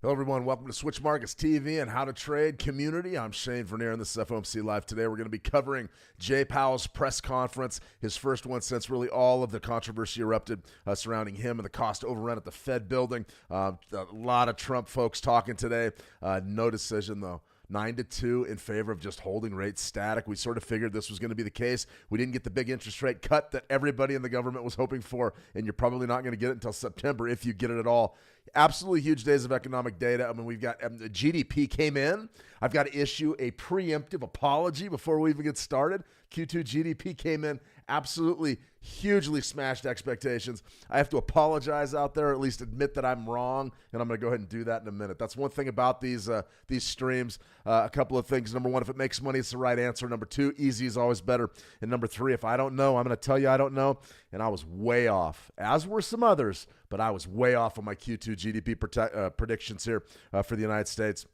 Hello, everyone. Welcome to Switch Markets TV and How to Trade Community. I'm Shane Vernier, and this is FOMC Live. Today, we're going to be covering Jay Powell's press conference, his first one since really all of the controversy erupted surrounding him and the cost overrun at the Fed building. A lot of Trump folks talking today. No decision, though. 9-2 in favor of just holding rates static. We sort of figured this was going to be the case. We didn't get the big interest rate cut that everybody in the government was hoping for, and you're probably not going to get it until September if you get it at all. Absolutely huge days of economic data. I mean, we've got the GDP came in. I've got to issue a preemptive apology before we even get started. Q2 GDP came in absolutely hugely smashed expectations. I have to apologize out there, or at least admit that I'm wrong, and I'm going to go ahead and do that in a minute. That's one thing about these streams. A couple of things. Number one, if it makes money, it's the right answer. Number two, easy is always better. And number three, if I don't know, I'm going to tell you I don't know. And I was way off, as were some others, but I was way off on my Q2 GDP predictions here for the United States.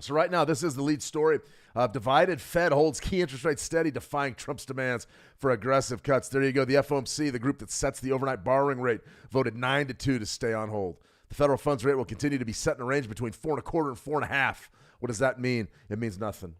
So right now, this is the lead story. Divided Fed holds key interest rates steady, defying Trump's demands for aggressive cuts. There you go. The FOMC, the group that sets the overnight borrowing rate, voted 9-2 to stay on hold. The federal funds rate will continue to be set in a range between 4.25 and 4.5. What does that mean? It means nothing.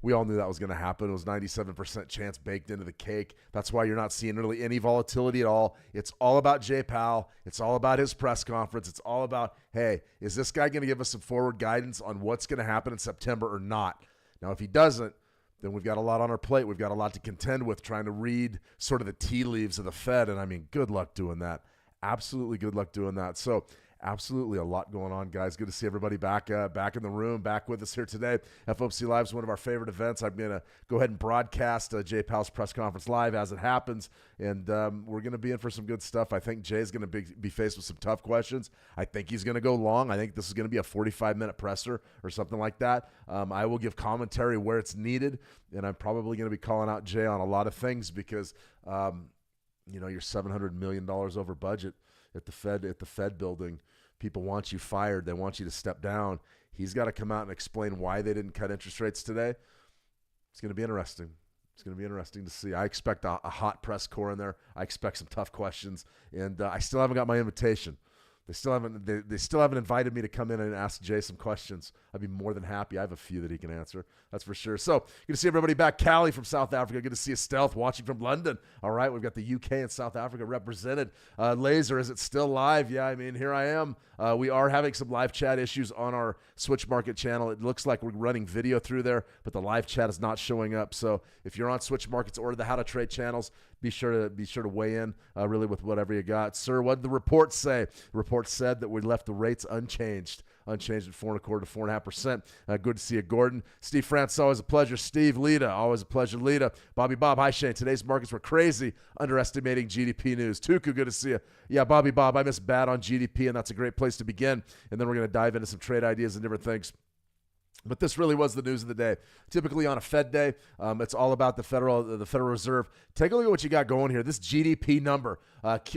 We all knew that was going to happen. It was 97% chance baked into the cake. That's why you're not seeing really any volatility at all. It's all about Jay Powell. It's all about his press conference. It's all about, hey, is this guy going to give us some forward guidance on what's going to happen in September or not? Now, if he doesn't, then we've got a lot on our plate. We've got a lot to contend with, trying to read sort of the tea leaves of the Fed. And I mean, good luck doing that. Absolutely good luck doing that. So absolutely a lot going on, guys. Good to see everybody back in the room, back with us here today. FOMC Live is one of our favorite events. I'm going to go ahead and broadcast Jay Powell's press conference live as it happens, and we're going to be in for some good stuff. I think Jay's going to be faced with some tough questions. I think he's going to go long. I think this is going to be a 45-minute presser or something like that. I will give commentary where it's needed, and I'm probably going to be calling out Jay on a lot of things because, you're $700 million over budget at the Fed building. People want you fired. They want you to step down. He's got to come out and explain why they didn't cut interest rates today. It's going to be interesting. It's going to be interesting to see. I expect a hot press corps in there. I expect some tough questions, and I still haven't got my invitation. They still haven't invited me to come in and ask Jay some questions. I'd be more than happy. I have a few that he can answer. That's for sure. So good to see everybody back. Callie from South Africa. Good to see you, Stealth, watching from London. All right, we've got the UK and South Africa represented. Laser, is it still live? Yeah, I mean, here I am. We are having some live chat issues on our Switch Market channel. It looks like we're running video through there, but the live chat is not showing up. So if you're on Switch Markets or the How to Trade channels, be sure to weigh in really with whatever you got. Sir, what did the report say? The report said that we left the rates unchanged at 4.25 to 4.5%. Good to see you, Gordon. Steve France, always a pleasure. Steve Lita, always a pleasure. Lita. Bobby Bob, hi Shane. Today's markets were crazy, underestimating GDP news. Tuku, good to see you. Yeah, Bobby Bob, I miss bad on GDP, and that's a great place to begin. And then we're going to dive into some trade ideas and different things. But this really was the news of the day. Typically on a Fed day, it's all about the Federal Reserve. Take a look at what you got going here. This GDP number,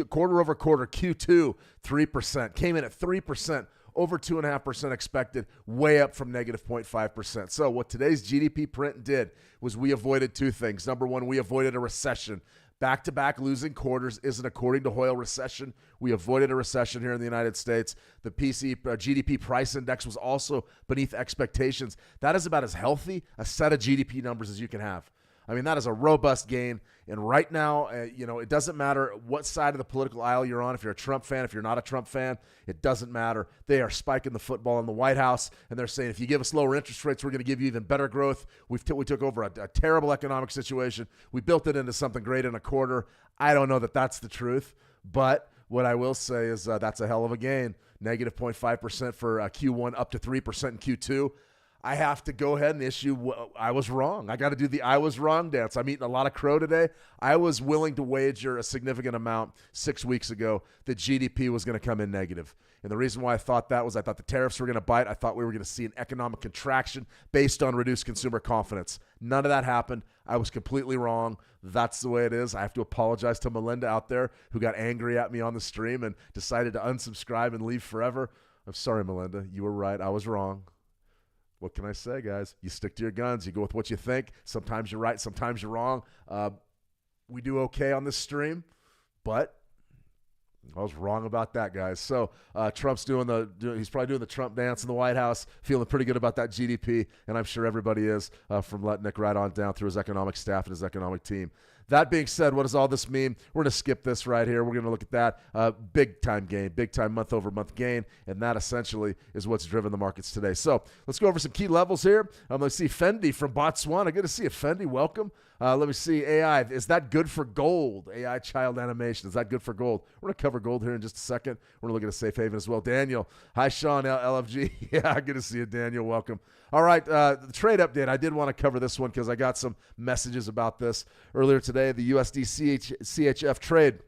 quarter over quarter, Q2, 3%. Came in at 3%, over 2.5% expected, way up from negative 0.5%. So what today's GDP print did was we avoided two things. Number one, we avoided a recession. Back-to-back losing quarters isn't according to Hoyle recession. We avoided a recession here in the United States. The GDP price index was also beneath expectations. That is about as healthy a set of GDP numbers as you can have. I mean, that is a robust gain. And right now, it doesn't matter what side of the political aisle you're on. If you're a Trump fan, if you're not a Trump fan, it doesn't matter. They are spiking the football in the White House, and they're saying, if you give us lower interest rates, we're going to give you even better growth. We took over a terrible economic situation. We built it into something great in a quarter. I don't know that that's the truth, but what I will say is that's a hell of a gain. Negative 0.5% for Q1, up to 3% in Q2. I have to go ahead and issue I was wrong. I got to do the I was wrong dance. I'm eating a lot of crow today. I was willing to wager a significant amount 6 weeks ago that GDP was going to come in negative. And the reason why I thought that was I thought the tariffs were going to bite. I thought we were going to see an economic contraction based on reduced consumer confidence. None of that happened. I was completely wrong. That's the way it is. I have to apologize to Melinda out there who got angry at me on the stream and decided to unsubscribe and leave forever. I'm sorry, Melinda. You were right. I was wrong. What can I say, guys? You stick to your guns. You go with what you think. Sometimes you're right. Sometimes you're wrong. We do okay on this stream, but I was wrong about that, guys. So Trump's he's probably doing the Trump dance in the White House, feeling pretty good about that GDP, and I'm sure everybody is from Letnick right on down through his economic staff and his economic team. That being said, what does all this mean? We're going to skip this right here. We're going to look at that big-time gain, big-time month-over-month gain, and that essentially is what's driven the markets today. So let's go over some key levels here. Let's see Fendi from Botswana. Good to see you, Fendi. Welcome. Let me see AI. Is that good for gold? AI child animation. Is that good for gold? We're going to cover gold here in just a second. We're going to look at a safe haven as well. Daniel. Hi, Sean, LFG. Yeah, good to see you, Daniel. Welcome. All right, the trade update. I did want to cover this one because I got some messages about this earlier today. The USD CHF trade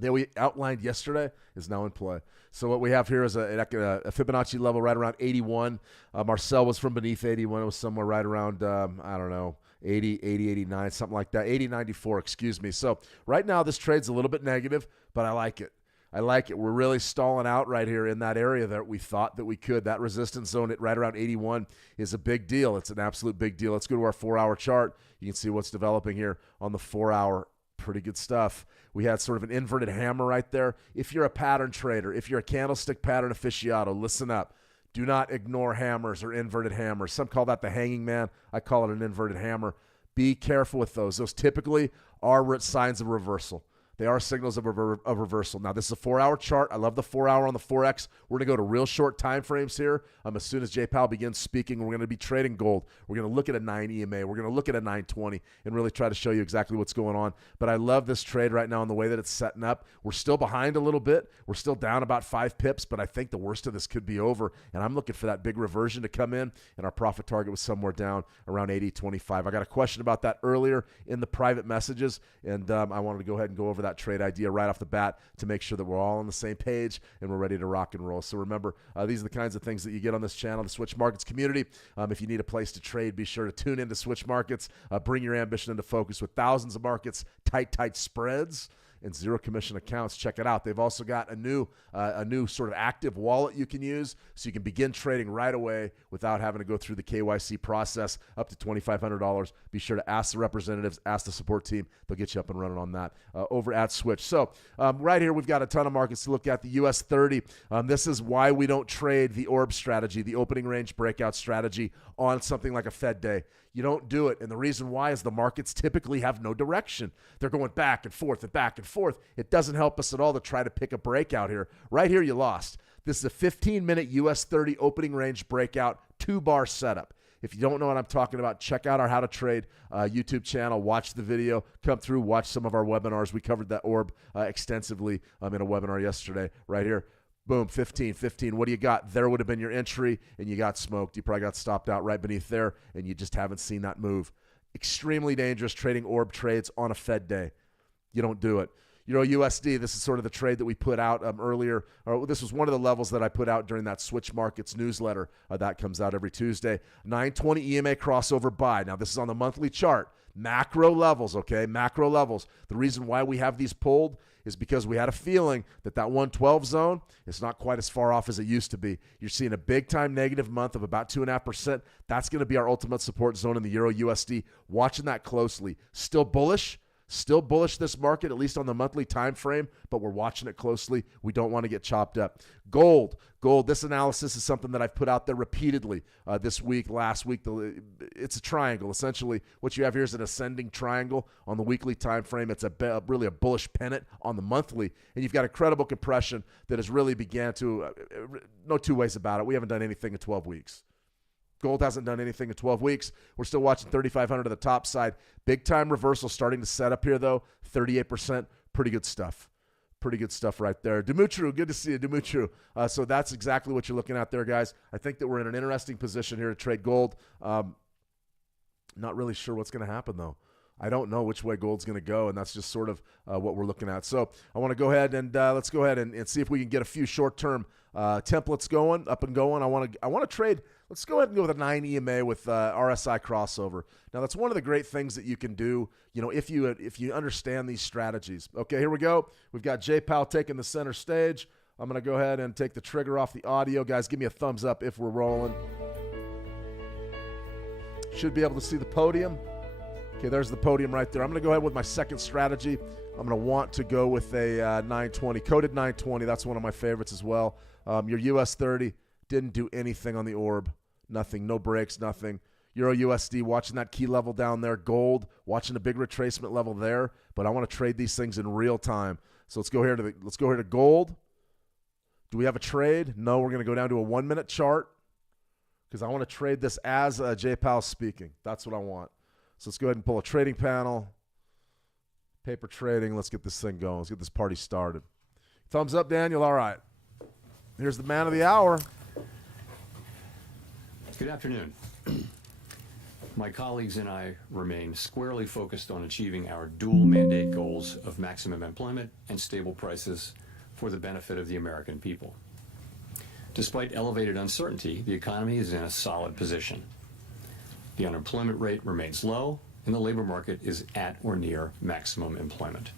that we outlined yesterday is now in play. So what we have here is a Fibonacci level right around 81. Marcel was from beneath 81. It was somewhere right around, 80, 89, something like that. 80.94, excuse me. So right now this trade's a little bit negative, but I like it. We're really stalling out right here in that area that we thought that we could. That resistance zone at right around 81 is a big deal. It's an absolute big deal. Let's go to our 4-hour chart. You can see what's developing here on the 4-hour. Pretty good stuff. We had sort of an inverted hammer right there. If you're a pattern trader, if you're a candlestick pattern aficionado, listen up. Do not ignore hammers or inverted hammers. Some call that the hanging man. I call it an inverted hammer. Be careful with those. Those typically are signs of reversal. They are signals of reversal. Now, this is a 4-hour chart. I love the 4-hour on the Forex. We're going to go to real short time frames here. As soon as Jay Powell begins speaking, we're going to be trading gold. We're going to look at a 9 EMA. We're going to look at a 920 and really try to show you exactly what's going on. But I love this trade right now in the way that it's setting up. We're still behind a little bit. We're still down about 5 pips, but I think the worst of this could be over. And I'm looking for that big reversion to come in, and our profit target was somewhere down around 80.25. I got a question about that earlier in the private messages, and I wanted to go ahead and go over that trade idea right off the bat to make sure that we're all on the same page and we're ready to rock and roll. So remember, these are the kinds of things that you get on this channel, the Switch Markets community. If you need a place to trade, be sure to tune into Switch Markets. Bring your ambition into focus with thousands of markets, tight spreads, and zero commission accounts. Check it out. They've also got a new sort of active wallet you can use, so you can begin trading right away without having to go through the KYC process, up to $2,500. Be sure to ask the representatives, ask the support team. They'll get you up and running on that over at Switch. So right here, we've got a ton of markets to look at. The US 30. This is why we don't trade the orb strategy, the opening range breakout strategy on something like a Fed day. You don't do it. And the reason why is the markets typically have no direction. They're going back and forth and back and forth. It doesn't help us at all to try to pick a breakout here. Right here, you lost. This is a 15-minute US 30 opening range breakout, 2-bar setup. If you don't know what I'm talking about, check out our How to Trade YouTube channel. Watch the video. Come through. Watch some of our webinars. We covered that orb extensively in a webinar yesterday right here. Boom, 15. What do you got? There would have been your entry, and you got smoked. You probably got stopped out right beneath there, and you just haven't seen that move. Extremely dangerous trading orb trades on a Fed day. You don't do it. Euro USD, this is sort of the trade that we put out earlier. Or this was one of the levels that I put out during that Switch Markets newsletter. That comes out every Tuesday. 920 EMA crossover buy. Now, this is on the monthly chart. Macro levels, okay? Macro levels. The reason why we have these pulled is because we had a feeling that 112 zone is not quite as far off as it used to be. You're seeing a big-time negative month of about 2.5%. That's going to be our ultimate support zone in the Euro USD. Watching that closely. Still bullish this market, at least on the monthly time frame, but we're watching it closely. We don't want to get chopped up. Gold, this analysis is something that I've put out there repeatedly this week, last week. It's a triangle. Essentially, what you have here is an ascending triangle on the weekly time frame. It's really a bullish pennant on the monthly, and you've got a credible compression that has really began to, no two ways about it. We haven't done anything in 12 weeks. Gold hasn't done anything in 12 weeks. We're still watching 3,500 to the top side. Big time reversal starting to set up here, though. 38%. Pretty good stuff. Pretty good stuff right there. Dumitru, good to see you, Dumitru. So that's exactly what you're looking at there, guys. I think that we're in an interesting position here to trade gold. Not really sure what's going to happen, though. I don't know which way gold's going to go, and that's just sort of what we're looking at. So I want to go ahead and let's go ahead and see if we can get a few short-term templates going, up and going. I want to trade. Let's go ahead and go with a 9 EMA with RSI crossover. Now, that's one of the great things that you can do, if you understand these strategies. Okay, here we go. We've got Jay Powell taking the center stage. I'm going to go ahead and take the trigger off the audio. Guys, give me a thumbs up if we're rolling. Should be able to see the podium. Okay, there's the podium right there. I'm going to go ahead with my second strategy. I'm going to want to go with a 920, coded 920. That's one of my favorites as well. Your US 30 didn't do anything on the orb. Nothing, no breaks, nothing. Euro USD, watching that key level down there. Gold, watching a big retracement level there. But I want to trade these things in real time. So let's go here to gold. Do we have a trade? No, we're going to go down to a 1-minute chart because I want to trade this as Jay Powell speaking. That's what I want. So let's go ahead and pull a trading panel. Paper trading. Let's get this thing going. Let's get this party started. Thumbs up, Daniel. All right. Here's the man of the hour. Good afternoon. My colleagues and I remain squarely focused on achieving our dual mandate goals of maximum employment and stable prices for the benefit of the American people. Despite elevated uncertainty, the economy is in a solid position. The unemployment rate remains low, and the labor market is at or near maximum employment.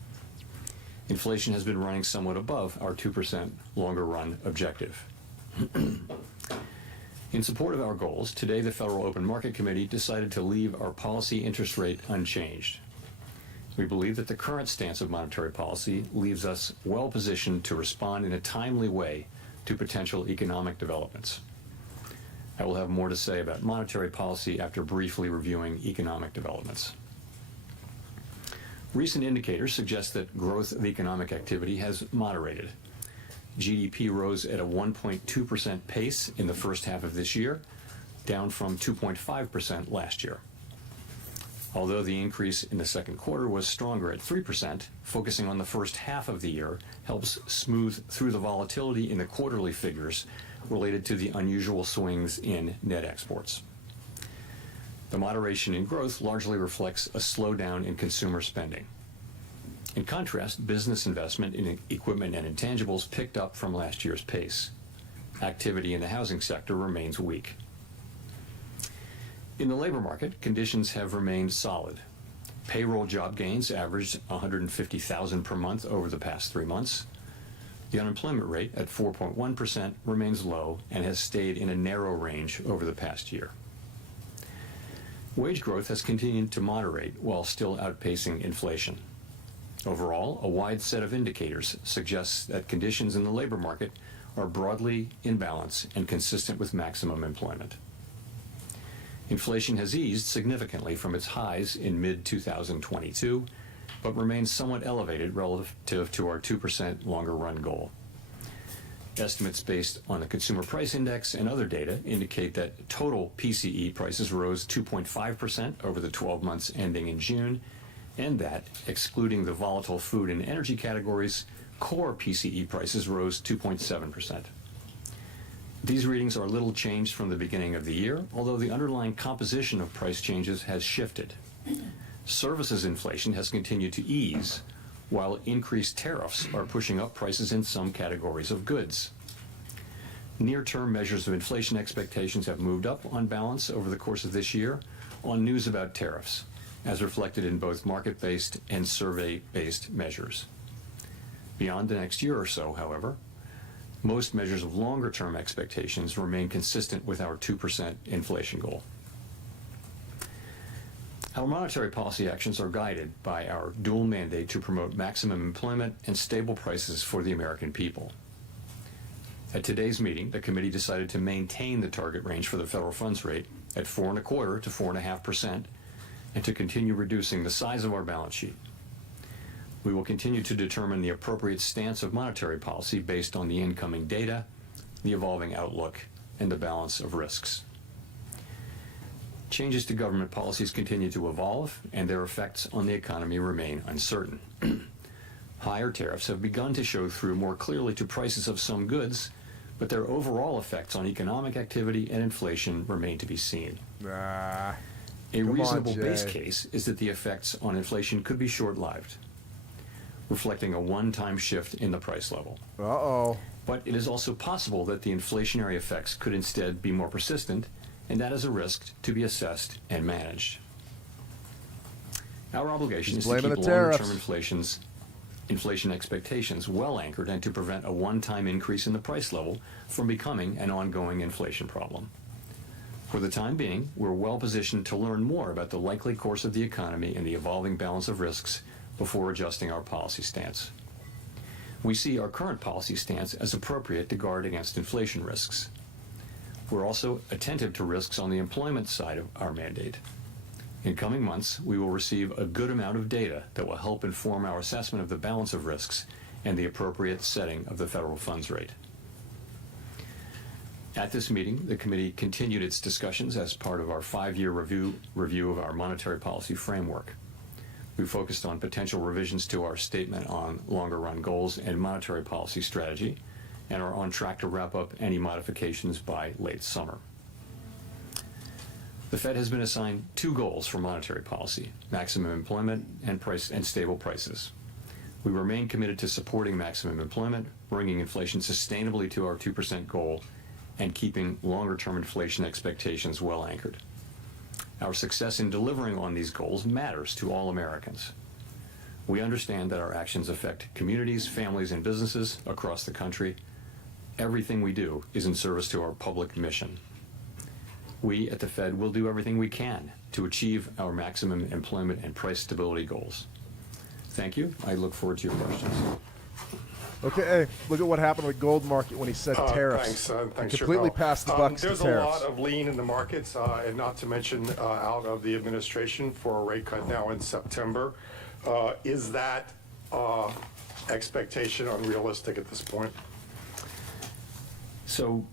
Inflation has been running somewhat above our 2% longer run objective. In support of our goals, today the Federal Open Market Committee decided to leave our policy interest rate unchanged. We believe that the current stance of monetary policy leaves us well positioned to respond in a timely way to potential economic developments. I will have more to say about monetary policy after briefly reviewing economic developments. Recent indicators suggest that growth of economic activity has moderated. GDP rose at a 1.2% pace in the first half of this year, down from 2.5% last year. Although the increase in the second quarter was stronger at 3%, focusing on the first half of the year helps smooth through the volatility in the quarterly figures related to the unusual swings in net exports. The moderation in growth largely reflects a slowdown in consumer spending. In contrast, business investment in equipment and intangibles picked up from last year's pace. Activity in the housing sector remains weak. In the labor market, conditions have remained solid. Payroll job gains averaged 150,000 per month over the past 3 months. The unemployment rate at 4.1% remains low and has stayed in a narrow range over the past year. Wage growth has continued to moderate while still outpacing inflation. Overall, a wide set of indicators suggests that conditions in the labor market are broadly in balance and consistent with maximum employment. Inflation has eased significantly from its highs in mid-2022, but remains somewhat elevated relative to our 2% longer run goal. Estimates based on the Consumer Price Index and other data indicate that total PCE prices rose 2.5% over the 12 months ending in June, and that, excluding the volatile food and energy categories, core PCE prices rose 2.7%. These readings are little changed from the beginning of the year, although the underlying composition of price changes has shifted. Services inflation has continued to ease, while increased tariffs are pushing up prices in some categories of goods. Near-term measures of inflation expectations have moved up on balance over the course of this year on news about tariffs, as reflected in both market-based and survey-based measures. Beyond the next year or so, however, most measures of longer-term expectations remain consistent with our 2% inflation goal. Our monetary policy actions are guided by our dual mandate to promote maximum employment and stable prices for the American people. At today's meeting, the committee decided to maintain the target range for the federal funds rate at 4.25% to 4.5%, and to continue reducing the size of our balance sheet. We will continue to determine the appropriate stance of monetary policy based on the incoming data, the evolving outlook, and the balance of risks. Changes to government policies continue to evolve, and their effects on the economy remain uncertain. Higher tariffs have begun to show through more clearly to prices of some goods, but their overall effects on economic activity and inflation remain to be seen. A reasonable base case is that the effects on inflation could be short-lived, reflecting a one-time shift in the price level. But it is also possible that the inflationary effects could instead be more persistent, and that is a risk to be assessed and managed. Our obligation is to keep longer-term inflation expectations well anchored and to prevent a one-time increase in the price level from becoming an ongoing inflation problem. For the time being, we're well positioned to learn more about the likely course of the economy and the evolving balance of risks before adjusting our policy stance. We see our current policy stance as appropriate to guard against inflation risks. We're also attentive to risks on the employment side of our mandate. In coming months, we will receive a good amount of data that will help inform our assessment of the balance of risks and the appropriate setting of the federal funds rate. At this meeting, the committee continued its discussions as part of our 5-year review of our monetary policy framework. We focused on potential revisions to our statement on longer-run goals and monetary policy strategy, and are on track to wrap up any modifications by late summer. The Fed has been assigned 2 goals for monetary policy: maximum employment and stable prices. We remain committed to supporting maximum employment, bringing inflation sustainably to our 2% goal, and keeping longer-term inflation expectations well anchored. Our success in delivering on these goals matters to all Americans. We understand that our actions affect communities, families, and businesses across the country. Everything we do is in service to our public mission. We at the Fed will do everything we can to achieve our maximum employment and price stability goals. Thank you. I look forward to your questions. Okay, hey, look at what happened with the gold market when he said tariffs. Thanks, completely passed the buck to There's tariffs. a lot of lean in the markets, and not to mention out of the administration for a rate cut now in September. Is that expectation unrealistic at this point? So,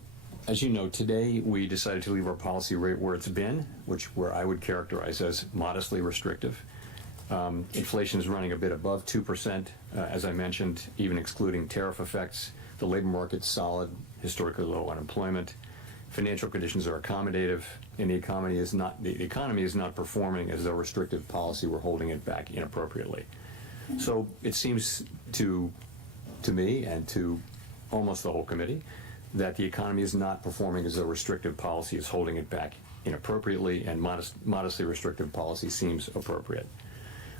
as you know, today we decided to leave our policy rate where it's been, where I would characterize as modestly restrictive. Inflation is running a bit above 2%, as I mentioned, even excluding tariff effects. The labor market's solid, historically low unemployment. Financial conditions are accommodative, and the economy is not performing as though restrictive policy were holding it back inappropriately. So it seems to me and to almost the whole committee that the economy is not performing as though restrictive policy is holding it back inappropriately, and modestly restrictive policy seems appropriate.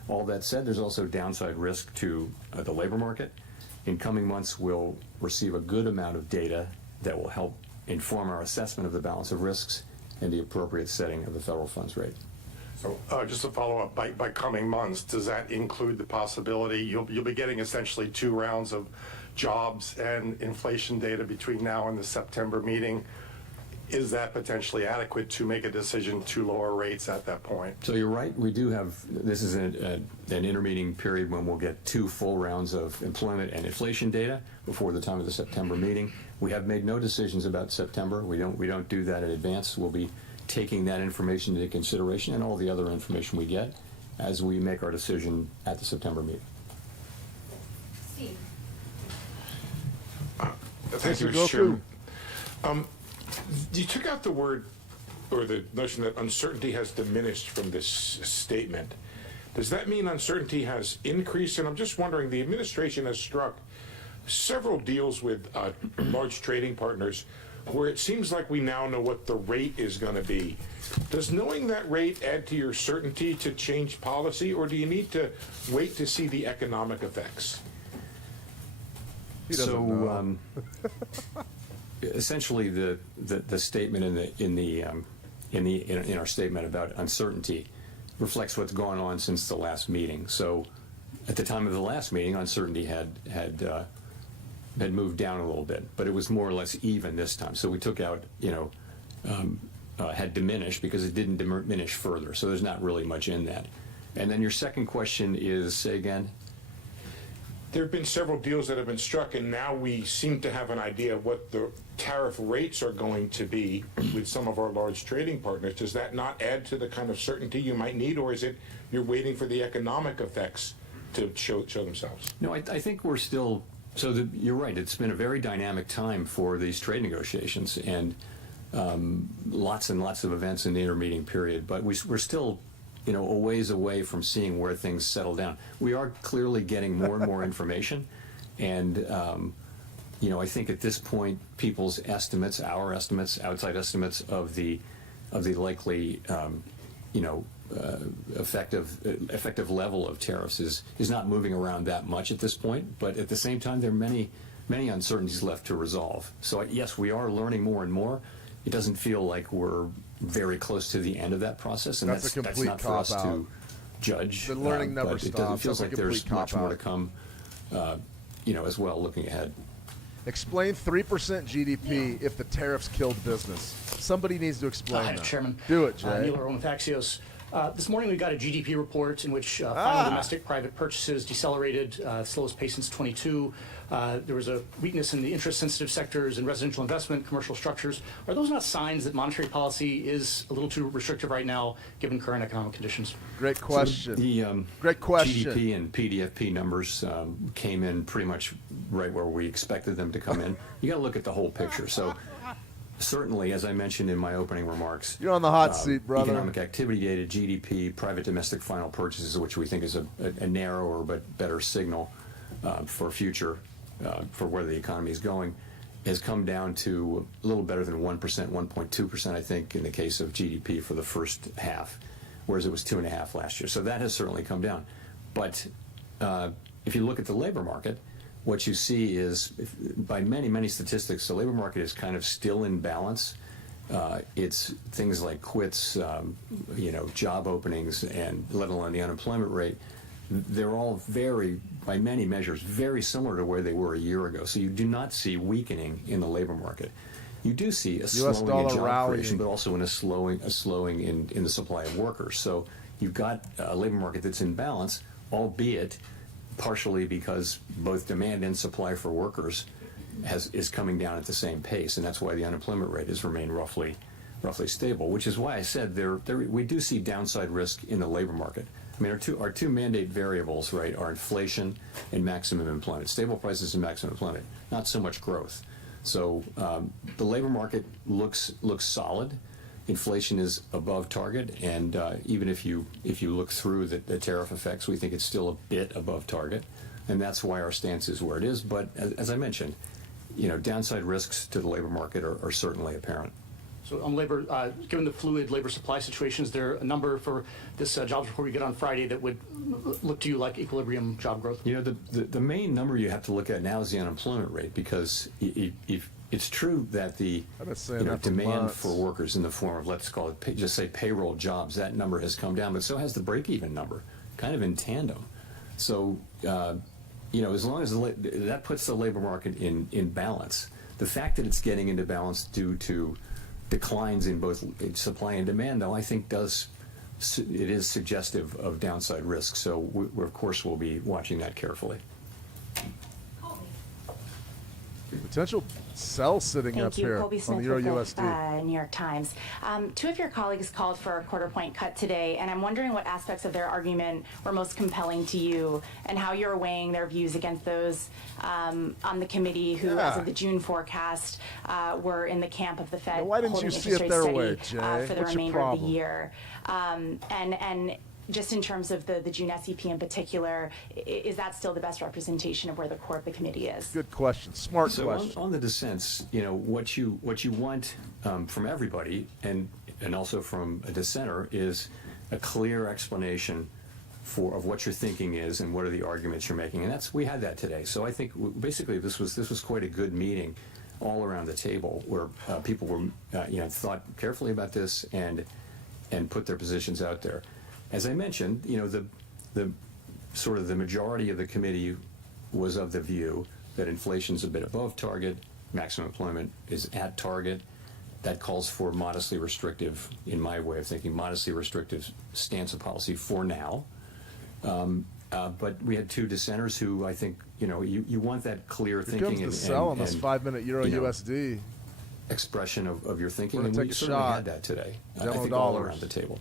All that said, there's also downside risk to the labor market. In coming months, we'll receive a good amount of data that will help inform our assessment of the balance of risks and the appropriate setting of the federal funds rate. So just to follow up, by coming months, does that include the possibility you'll be getting essentially 2 rounds of jobs and inflation data between now and the September meeting? Is that potentially adequate to make a decision to lower rates at that point? So you're right. We do have, this is an intermeeting period when we'll get 2 full rounds of employment and inflation data before the time of the September meeting. We have made no decisions about September. We don't do that in advance. We'll be taking that information into consideration and all the other information we get as we make our decision at the September meeting. Steve. Thank you, Mr. Chairman. You took out the word, or the notion that uncertainty has diminished from this statement. Does that mean uncertainty has increased? And I'm just wondering, the administration has struck several deals with large trading partners where it seems like we now know what the rate is going to be. Does knowing that rate add to your certainty to change policy, or do you need to wait to see the economic effects? So, essentially, the statement in our statement about uncertainty reflects what's gone on since the last meeting. So, at the time of the last meeting, uncertainty had moved down a little bit, but it was more or less even this time. So we took out, had diminished because it didn't diminish further. So there's not really much in that. And then your second question is, say again? There have been several deals that have been struck, and now we seem to have an idea of what the tariff rates are going to be with some of our large trading partners. Does that not add to the kind of certainty you might need, or is it you're waiting for the economic effects to show themselves? No, I think we're still, you're right, it's been a very dynamic time for these trade negotiations, and lots and lots of events in the intermeeting period, but we're still, a ways away from seeing where things settle down. We are clearly getting more and more information, and I think at this point, people's estimates, our estimates, outside estimates of the likely, effective level of tariffs is not moving around that much at this point. But at the same time, there are many uncertainties left to resolve. So yes, we are learning more and more. It doesn't feel like we're very close to the end of that process, and that's not for us to judge. The learning never but stops. It feels like there's much more to cop-out. come, as well, looking ahead. Explain 3% GDP if the tariffs killed business. Somebody needs to explain Hi, that. Chairman. Do it, Jay. Neil Irwin with Axios. This morning we got a GDP report in which final domestic private purchases decelerated, slowest pace since 22. There was a weakness in the interest-sensitive sectors and residential investment, commercial structures. Are those not signs that monetary policy is a little too restrictive right now, given current economic conditions? Great question. The Great question. GDP and PDFP numbers came in pretty much right where we expected them to come in. You got to look at the whole picture. So certainly, as I mentioned in my opening remarks, You're on the hot seat, brother. Economic activity data, GDP, private domestic final purchases, which we think is a narrower but better signal for future, for where the economy is going, has come down to a little better than 1%, 1.2%, I think, in the case of GDP for the first half, whereas it was 2.5% last year. So that has certainly come down. But if you look at the labor market, what you see is, by many statistics, the labor market is kind of still in balance. It's things like quits, job openings, and let alone the unemployment rate. They're all by many measures, very similar to where they were a year ago. So you do not see weakening in the labor market. You do see a slowing in job creation, but also a slowing in the supply of workers. So you've got a labor market that's in balance, albeit partially because both demand and supply for workers is coming down at the same pace, and that's why the unemployment rate has remained roughly stable. Which is why I said we do see downside risk in the labor market. I mean, our two mandate variables, right, are inflation and maximum employment, stable prices and maximum employment, not so much growth. So the labor market looks solid. Inflation is above target, and even if you look through the tariff effects, we think it's still a bit above target, and that's why our stance is where it is. But as I mentioned, downside risks to the labor market are certainly apparent. So on labor, given the fluid labor supply situation, is there a number for this jobs report we get on Friday that would look to you like equilibrium job growth? The main number you have to look at now is the unemployment rate, because it's true that the demand for workers in the form of, let's call it, just say payroll jobs, that number has come down, but so has the break-even number, kind of in tandem. So, as long as that puts the labor market in balance, the fact that it's getting into balance due to declines in both supply and demand, though, I think it is suggestive of downside risk. So we of course will be watching that carefully. Potential sell sitting Thank up you. here Colby on the Smith Euro with the USD. New York Times. Two of your colleagues called for a quarter-point cut today, and I'm wondering what aspects of their argument were most compelling to you, and how you're weighing their views against those on the committee who, as of the June forecast, were in the camp of the Fed Why didn't holding you see interest it rates their way, steady Jay? for the What's your remainder of the problem? year. And just in terms of the June SEP in particular, is that still the best representation of where the core of the committee is? Good question. Smart So question. on the dissents, what you want from everybody, and also from a dissenter, is a clear explanation of what your thinking is and what are the arguments you're making, and we had that today. So I think basically this was quite a good meeting all around the table, where people were thought carefully about this and put their positions out there. As I mentioned, the sort of the majority of the committee was of the view that inflation's a bit above target, maximum employment is at target. That calls for modestly restrictive, in my way of thinking, modestly restrictive stance of policy for now. But we had two dissenters who I think, you want that clear Here thinking comes the sell on this and 2-minute Euro USD. expression of your thinking, We're and gonna we take a certainly shot. had that today. I Demo think all dollars. around the table.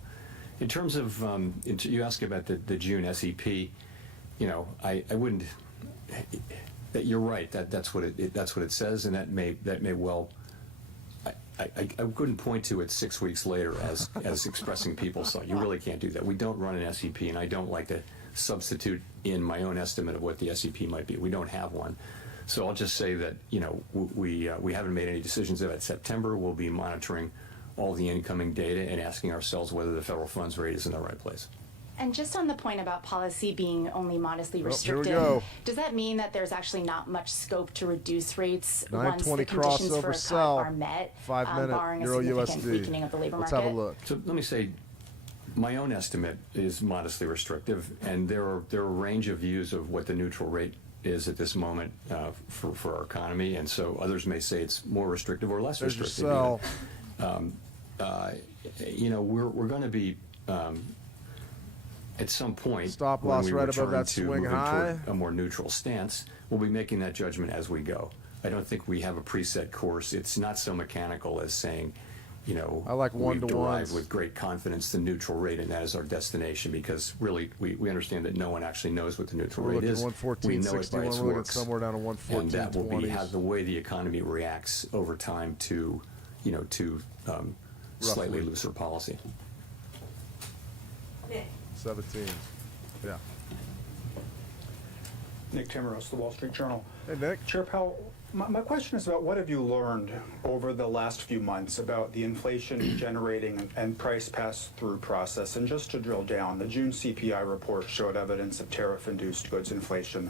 In terms of, you asked about the June SEP, I wouldn't. You're right. That's what it says, and that may well. I couldn't point to it 6 weeks later as expressing people's thought. You really can't do that. We don't run an SEP, and I don't like to substitute in my own estimate of what the SEP might be. We don't have one. So I'll just say that, we haven't made any decisions about September. We'll be monitoring all the incoming data and asking ourselves whether the federal funds rate is in the right place. And just on the point about policy being only modestly here we restrictive, go. does that mean that there's actually not much scope to reduce rates once 920 the conditions for crossover a sell. cut are met, 5 minute barring a Euro significant USD. weakening of the labor Let's market? have a look. So let me say, my own estimate is modestly restrictive, and there are a range of views of what the neutral rate is at this moment for our economy, and so others may say it's more restrictive or less There's your restrictive. sell. We're going to be at some point Stop when loss we right above return that to swing moving high. toward a more neutral stance. We'll be making that judgment as we go. I don't think we have a preset course. It's not so mechanical as saying, I like we've one-to-ones. derived with great confidence the neutral rate, and that is our destination, because really we understand that no one actually knows what the neutral We're rate looking is. 114, We know it by 61. its We're looking works, somewhere down to 114, and that will be 20s. the way the economy reacts over time to, slightly looser policy. Nick. 17. Yeah. Nick Timmeros, The Wall Street Journal. Hey, Nick. Chair Powell, my question is about what have you learned over the last few months about the inflation generating and price pass-through process? And just to drill down, the June CPI report showed evidence of tariff-induced goods inflation.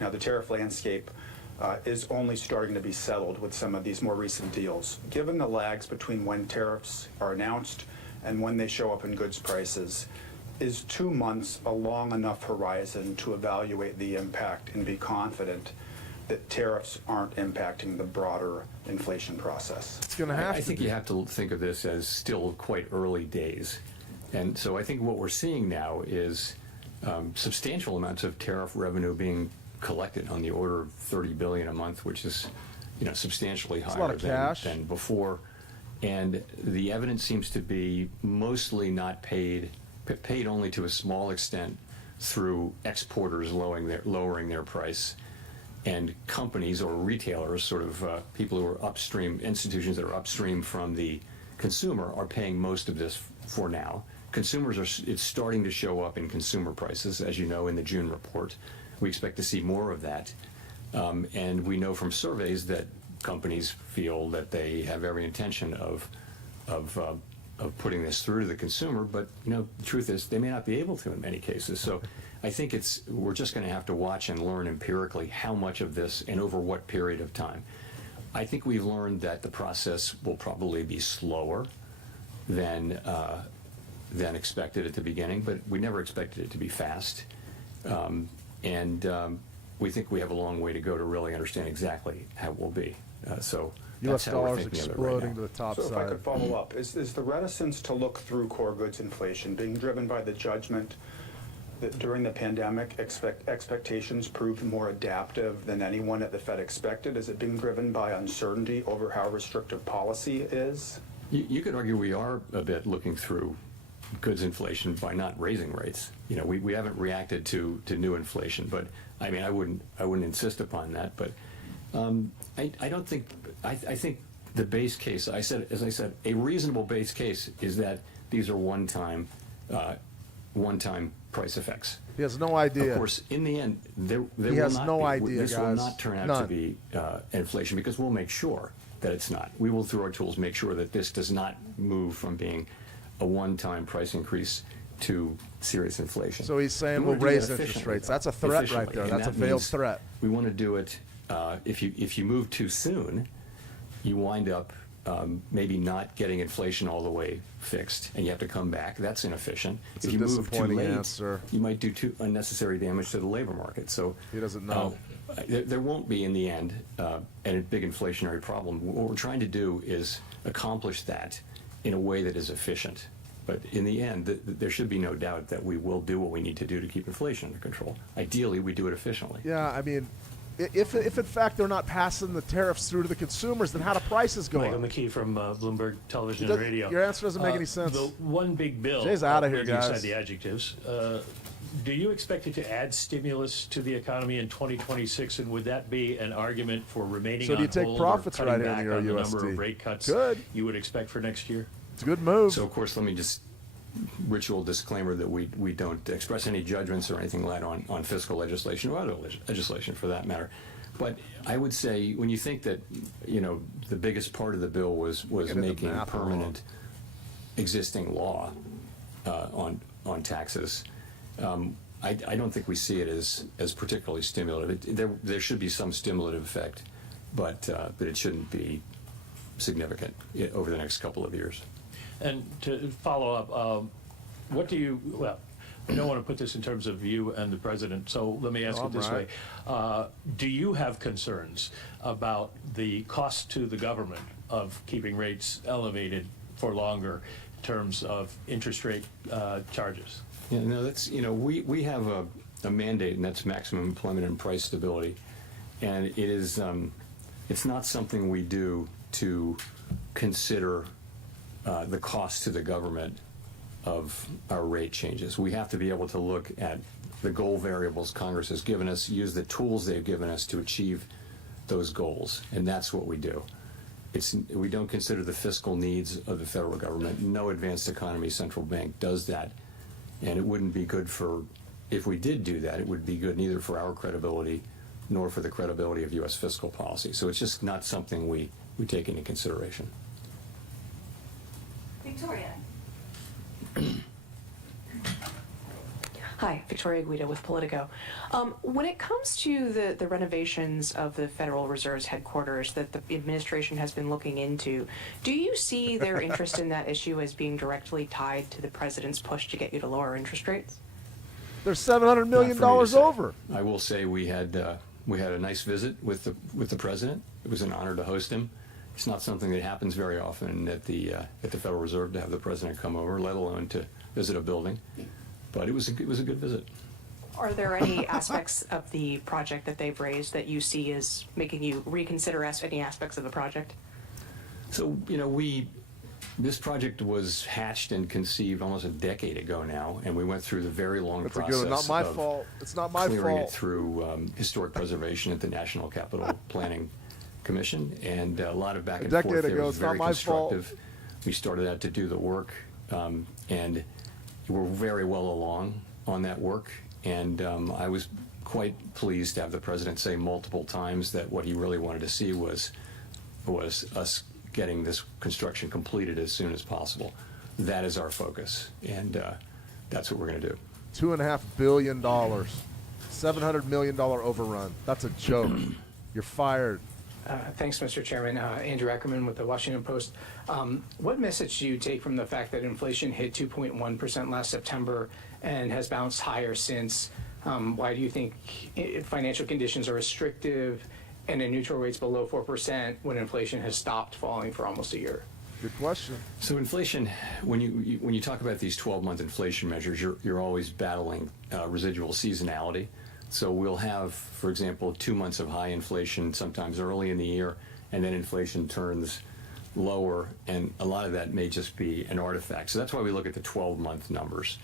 Now, the tariff landscape is only starting to be settled with some of these more recent deals. Given the lags between when tariffs are announced and when they show up in goods prices, is 2 months a long enough horizon to evaluate the impact and be confident that tariffs aren't impacting the broader inflation process? It's going to have I to think be. you have to think of this as still quite early days. And so I think what we're seeing now is substantial amounts of tariff revenue being collected on the order of $30 billion a month, which is, substantially a lot higher of cash. than before. And the evidence seems to be mostly not paid only to a small extent through exporters lowering their price, and companies or retailers, sort of people who are upstream, institutions that are upstream from the consumer, are paying most of this for now. It's starting to show up in consumer prices, as you know, in the June report. We expect to see more of that. And we know from surveys that companies feel that they have every intention of putting this through to the consumer, but the truth is they may not be able to in many cases. So I think we're just going to have to watch and learn empirically how much of this and over what period of time. I think we've learned that the process will probably be slower than expected at the beginning, but we never expected it to be fast. We think we have a long way to go to really understand exactly how it will be. So U.S. that's how we're dollars thinking of it right exploding now. to the top So if I side. could follow up, is the reticence to look through core goods inflation being driven by the judgment that during the pandemic expectations proved more adaptive than anyone at the Fed expected? Is it being driven by uncertainty over how restrictive policy is? You could argue we are a bit looking through goods inflation by not raising rates. We haven't reacted to new inflation, but I mean I wouldn't insist upon that. But I don't think I think the base case, as I said, a reasonable base case is that these are one-time price effects. He has no idea. Of course, in the end, there He will has not no be. idea, This will guys. not turn out None. to be inflation, because we'll make sure that it's not. We will, through our tools, make sure that this does not move from being a one-time price increase to serious inflation. So he's saying We we'll wanna do that raise interest efficiently, rates. though. That's a threat right Efficiently. there. And That's a that veiled means threat. We want to do it. If you move too soon, you wind up maybe not getting inflation all the way fixed, and you have to come back. That's inefficient. It's if a you move too disappointing late, answer. you might do unnecessary damage to the labor market. So He doesn't know. there won't be, in the end, a big inflationary problem. What we're trying to do is accomplish that in a way that is efficient. But in the end, there should be no doubt that we will do what we need to do to keep inflation under control. Ideally, we do it efficiently. Yeah, I mean, if in fact they're not passing the tariffs through to the consumers, then how do prices go Michael up? McKee from Bloomberg Television Does- and Radio. your answer doesn't make any sense. The one big bill. Jay's outta here, leaving aside guys. the adjectives. Do you expect it to add stimulus to the economy in 2026, and would that be an argument for remaining So do you on take hold profits or cutting right here in back the on the number USD? of rate cuts Good. you would expect for next year? It's a good move. So of course, let me just ritual disclaimer that we don't express any judgments or anything like that on fiscal legislation or other legislation for that matter. But I would say when you think that, you know, the biggest part of the bill was making permanent existing law on taxes, I don't think we see it as particularly stimulative. There should be some stimulative effect, but it shouldn't be significant over the next couple of years. And to follow up, what do you, well, I don't want to put this in terms of you and the president, so let me ask it this way. Do you have concerns about the cost to the government of keeping rates elevated for longer in terms of interest rate charges? Yeah, no, that's, you know, we have a mandate, and that's maximum employment and price stability. And it is, it's not something we do to consider the cost to the government of our rate changes. We have to be able to look at the goal variables Congress has given us, use the tools they've given us to achieve those goals, and that's what we do. We don't consider the fiscal needs of the federal government. No advanced economy central bank does that, and it wouldn't be good for, if we did do that, it would be good neither for our credibility nor for the credibility of U.S. fiscal policy. So it's just not something we take into consideration. Victoria. Hi, Victoria Guida with Politico. When it comes to the renovations of the Federal Reserve's headquarters that the administration has been looking into, do you see their interest in that issue as being directly tied to the president's push to get you to lower interest rates? They're $700 million Not for me to say. over. I will say we had a nice visit with the president. It was an honor to host him. It's not something that happens very often at the Federal Reserve to have the president come over, let alone to visit a building. But it was a good visit. Are there any aspects of the project that they've raised that you see as making you reconsider any aspects of the project? So, you know, this project was hatched and conceived almost a decade ago now, and we went through the very long That's a process good one. Not my of fault. It's not my clearing fault. it through historic preservation at the National Capital Planning Commission, and a lot of back and forth decade there. ago, It was it's not very my fault. constructive. We started out to do the work, and we're very well along on that work, and I was quite pleased to have the president say multiple times that what he really wanted to see was us getting this construction completed as soon as possible. That is our focus, and that's what we're going to do. $2.5 billion, $700 million overrun. That's a joke. You're fired. Thanks, Mr. Chairman. Andrew Ackerman with the Washington Post. What message do you take from the fact that inflation hit 2.1% last September and has bounced higher since? Why do you think financial conditions are restrictive and a neutral rate's below 4% when inflation has stopped falling for almost a year? Good question. So inflation, when you talk about these 12-month inflation measures, you're always battling residual seasonality. So we'll have, for example, 2 months of high inflation sometimes early in the year, and then inflation turns lower, and a lot of that may just be an artifact. So that's why we look at the 12-month numbers.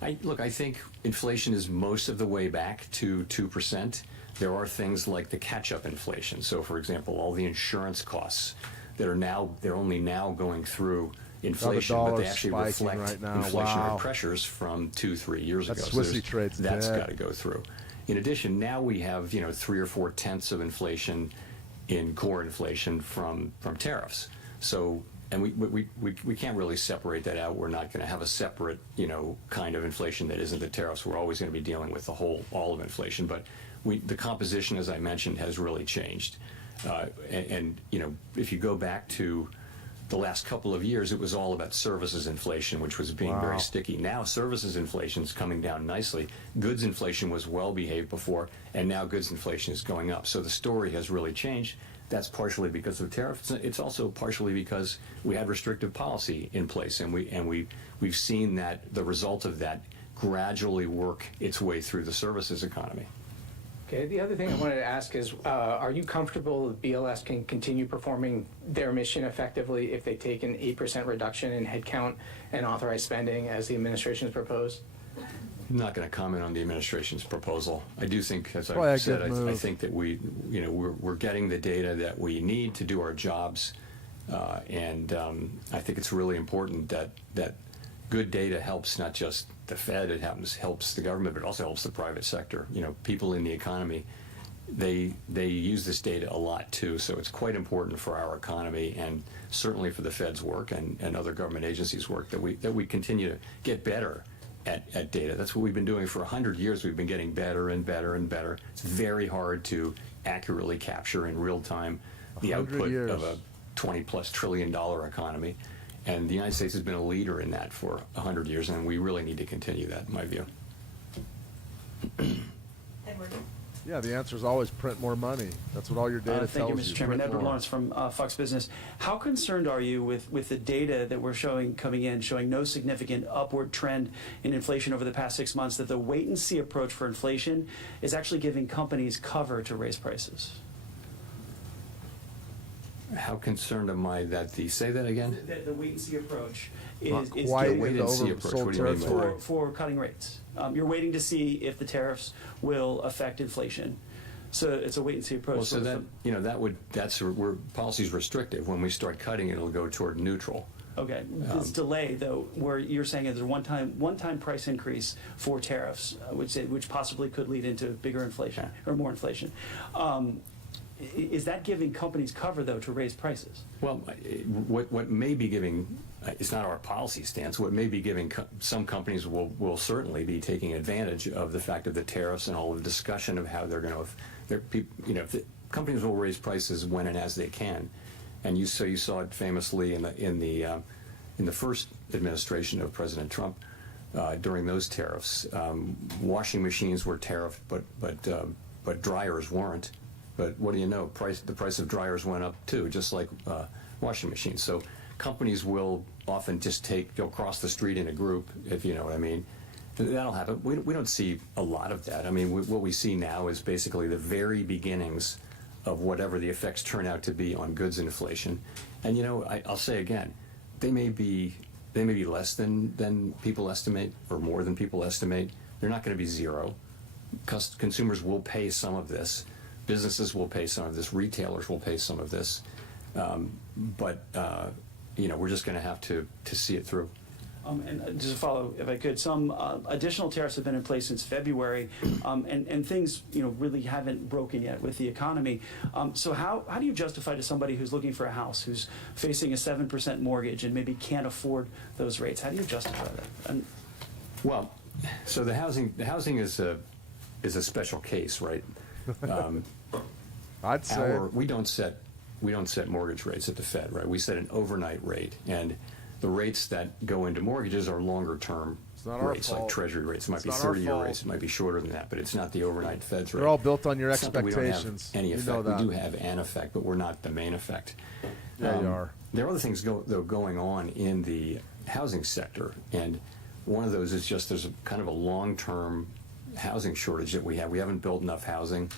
I think inflation is most of the way back to 2%. There are things like the catch-up inflation. So, for example, all the insurance costs that they're only now going through inflation, but they actually reflect right now. inflationary pressures from 2-3 years ago. Swissy trade's that's dead. got to go through. In addition, now we have 3 or 4 tenths of inflation in core inflation from tariffs. So, and we can't really separate that out. We're not going to have a separate kind of inflation that isn't the tariffs. We're always going to be dealing with all of inflation. But the composition, as I mentioned, has really changed. And if you go back to the last couple of years, it was all about services inflation, which was being very sticky. Now services inflation is coming down nicely. Goods inflation was well behaved before, and now goods inflation is going up. So the story has really changed. That's partially because of tariffs. It's also partially because we had restrictive policy in place, and we've seen that the result of that gradually work its way through the services economy. Okay, the other thing I wanted to ask is, are you comfortable that BLS can continue performing their mission effectively if they take an 8% reduction in headcount and authorized spending as the administration has proposed? I'm not going to comment on the administration's proposal. I do think, as Probably a I've said, good I move. think that we're getting the data that we need to do our jobs, and I think it's really important that good data helps not just the Fed, it helps the government, but it also helps the private sector. People in the economy, they use this data a lot too, so it's quite important for our economy and certainly for the Fed's work and other government agencies' work that we continue to get better at data. That's what we've been doing for 100 years. We've been getting better and better and better. It's very hard to accurately capture in real time the 100 output years. of a $20+ trillion economy. And the United States has been a leader in that for 100 years, and we really need to continue that, in my view. Edward. Yeah, the answer is always print more money. That's what all your data Thank tells you, Mr. Chairman. Print Edward more. Lawrence from Fox Business. How concerned are you with the data that we're coming in, showing no significant upward trend in inflation over the past 6 months, that the wait-and-see approach for inflation is actually giving companies cover to raise prices? How concerned am I that say that again? The wait-and-see approach Not is quite giving in the wait-and-see approach. oversold What do you mean by territory. that? for cutting rates. You're waiting to see if the tariffs will affect inflation. So it's a wait-and-see approach. Well, so that's where policy's restrictive. When we start cutting, it'll go toward neutral. Okay, this delay though, where you're saying there's a one-time price increase for tariffs, which possibly could lead into bigger inflation or more inflation. Is that giving companies cover though to raise prices? Well, what may be giving, it's not our policy stance, what may be giving some companies will certainly be taking advantage of the fact of the tariffs and all the discussion of how they're going to, companies will raise prices when and as they can. And you saw it famously in the first administration of President Trump during those tariffs. Washing machines were tariffed, but dryers weren't. But what do you know? The price of dryers went up too, just like washing machines. So companies will often just they'll cross the street in a group, if you know what I mean. That'll happen. We don't see a lot of that. I mean, what we see now is basically the very beginnings of whatever the effects turn out to be on goods inflation. And I'll say again, they may be less than people estimate, or more than people estimate. They're not going to be zero. Consumers will pay some of this. Businesses will pay some of this. Retailers will pay some of this. But we're just going to have to see it through. And just to follow, if I could, some additional tariffs have been in place since February, and things really haven't broken yet with the economy. So how do you justify to somebody who's looking for a house, who's facing a 7% mortgage and maybe can't afford those rates? How do you justify that? Well, so the housing is a special case, right? I'd say we don't set mortgage rates at the Fed, right? We set an overnight rate, and the rates that go into mortgages are longer term not our rates, like fault. Treasury rates. It might It's be not our 30-year fault. rates. It might be shorter than that, but it's not the overnight Fed's rate. They're all built on your It's not that we don't have expectations. any You effect. know that. We do have an effect, but we're not the main effect. Yeah, you are. There are other things going on in the housing sector, and one of those is just there's kind of a long-term housing shortage that we have. We haven't built enough housing.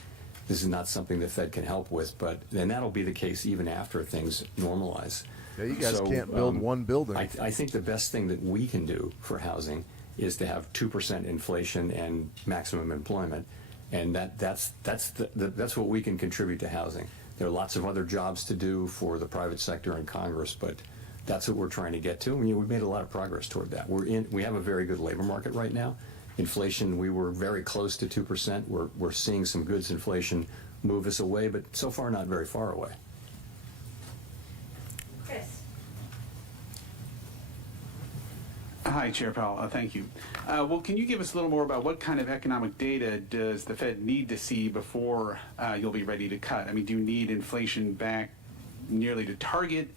This is not something the Fed can help with, but then that'll be the case even after things normalize. Yeah, you guys So, can't build one building. I think the best thing that we can do for housing is to have 2% inflation and maximum employment, and that's what we can contribute to housing. There are lots of other jobs to do for the private sector and Congress, but that's what we're trying to get to. I mean, we've made a lot of progress toward that. We have a very good labor market right now. Inflation, we were very close to 2%. We're seeing some goods inflation move us away, but so far not very far away. Chris. Hi, Chair Powell. Thank you. Well, can you give us a little more about what kind of economic data does the Fed need to see before you'll be ready to cut? I mean, do you need inflation back nearly to target?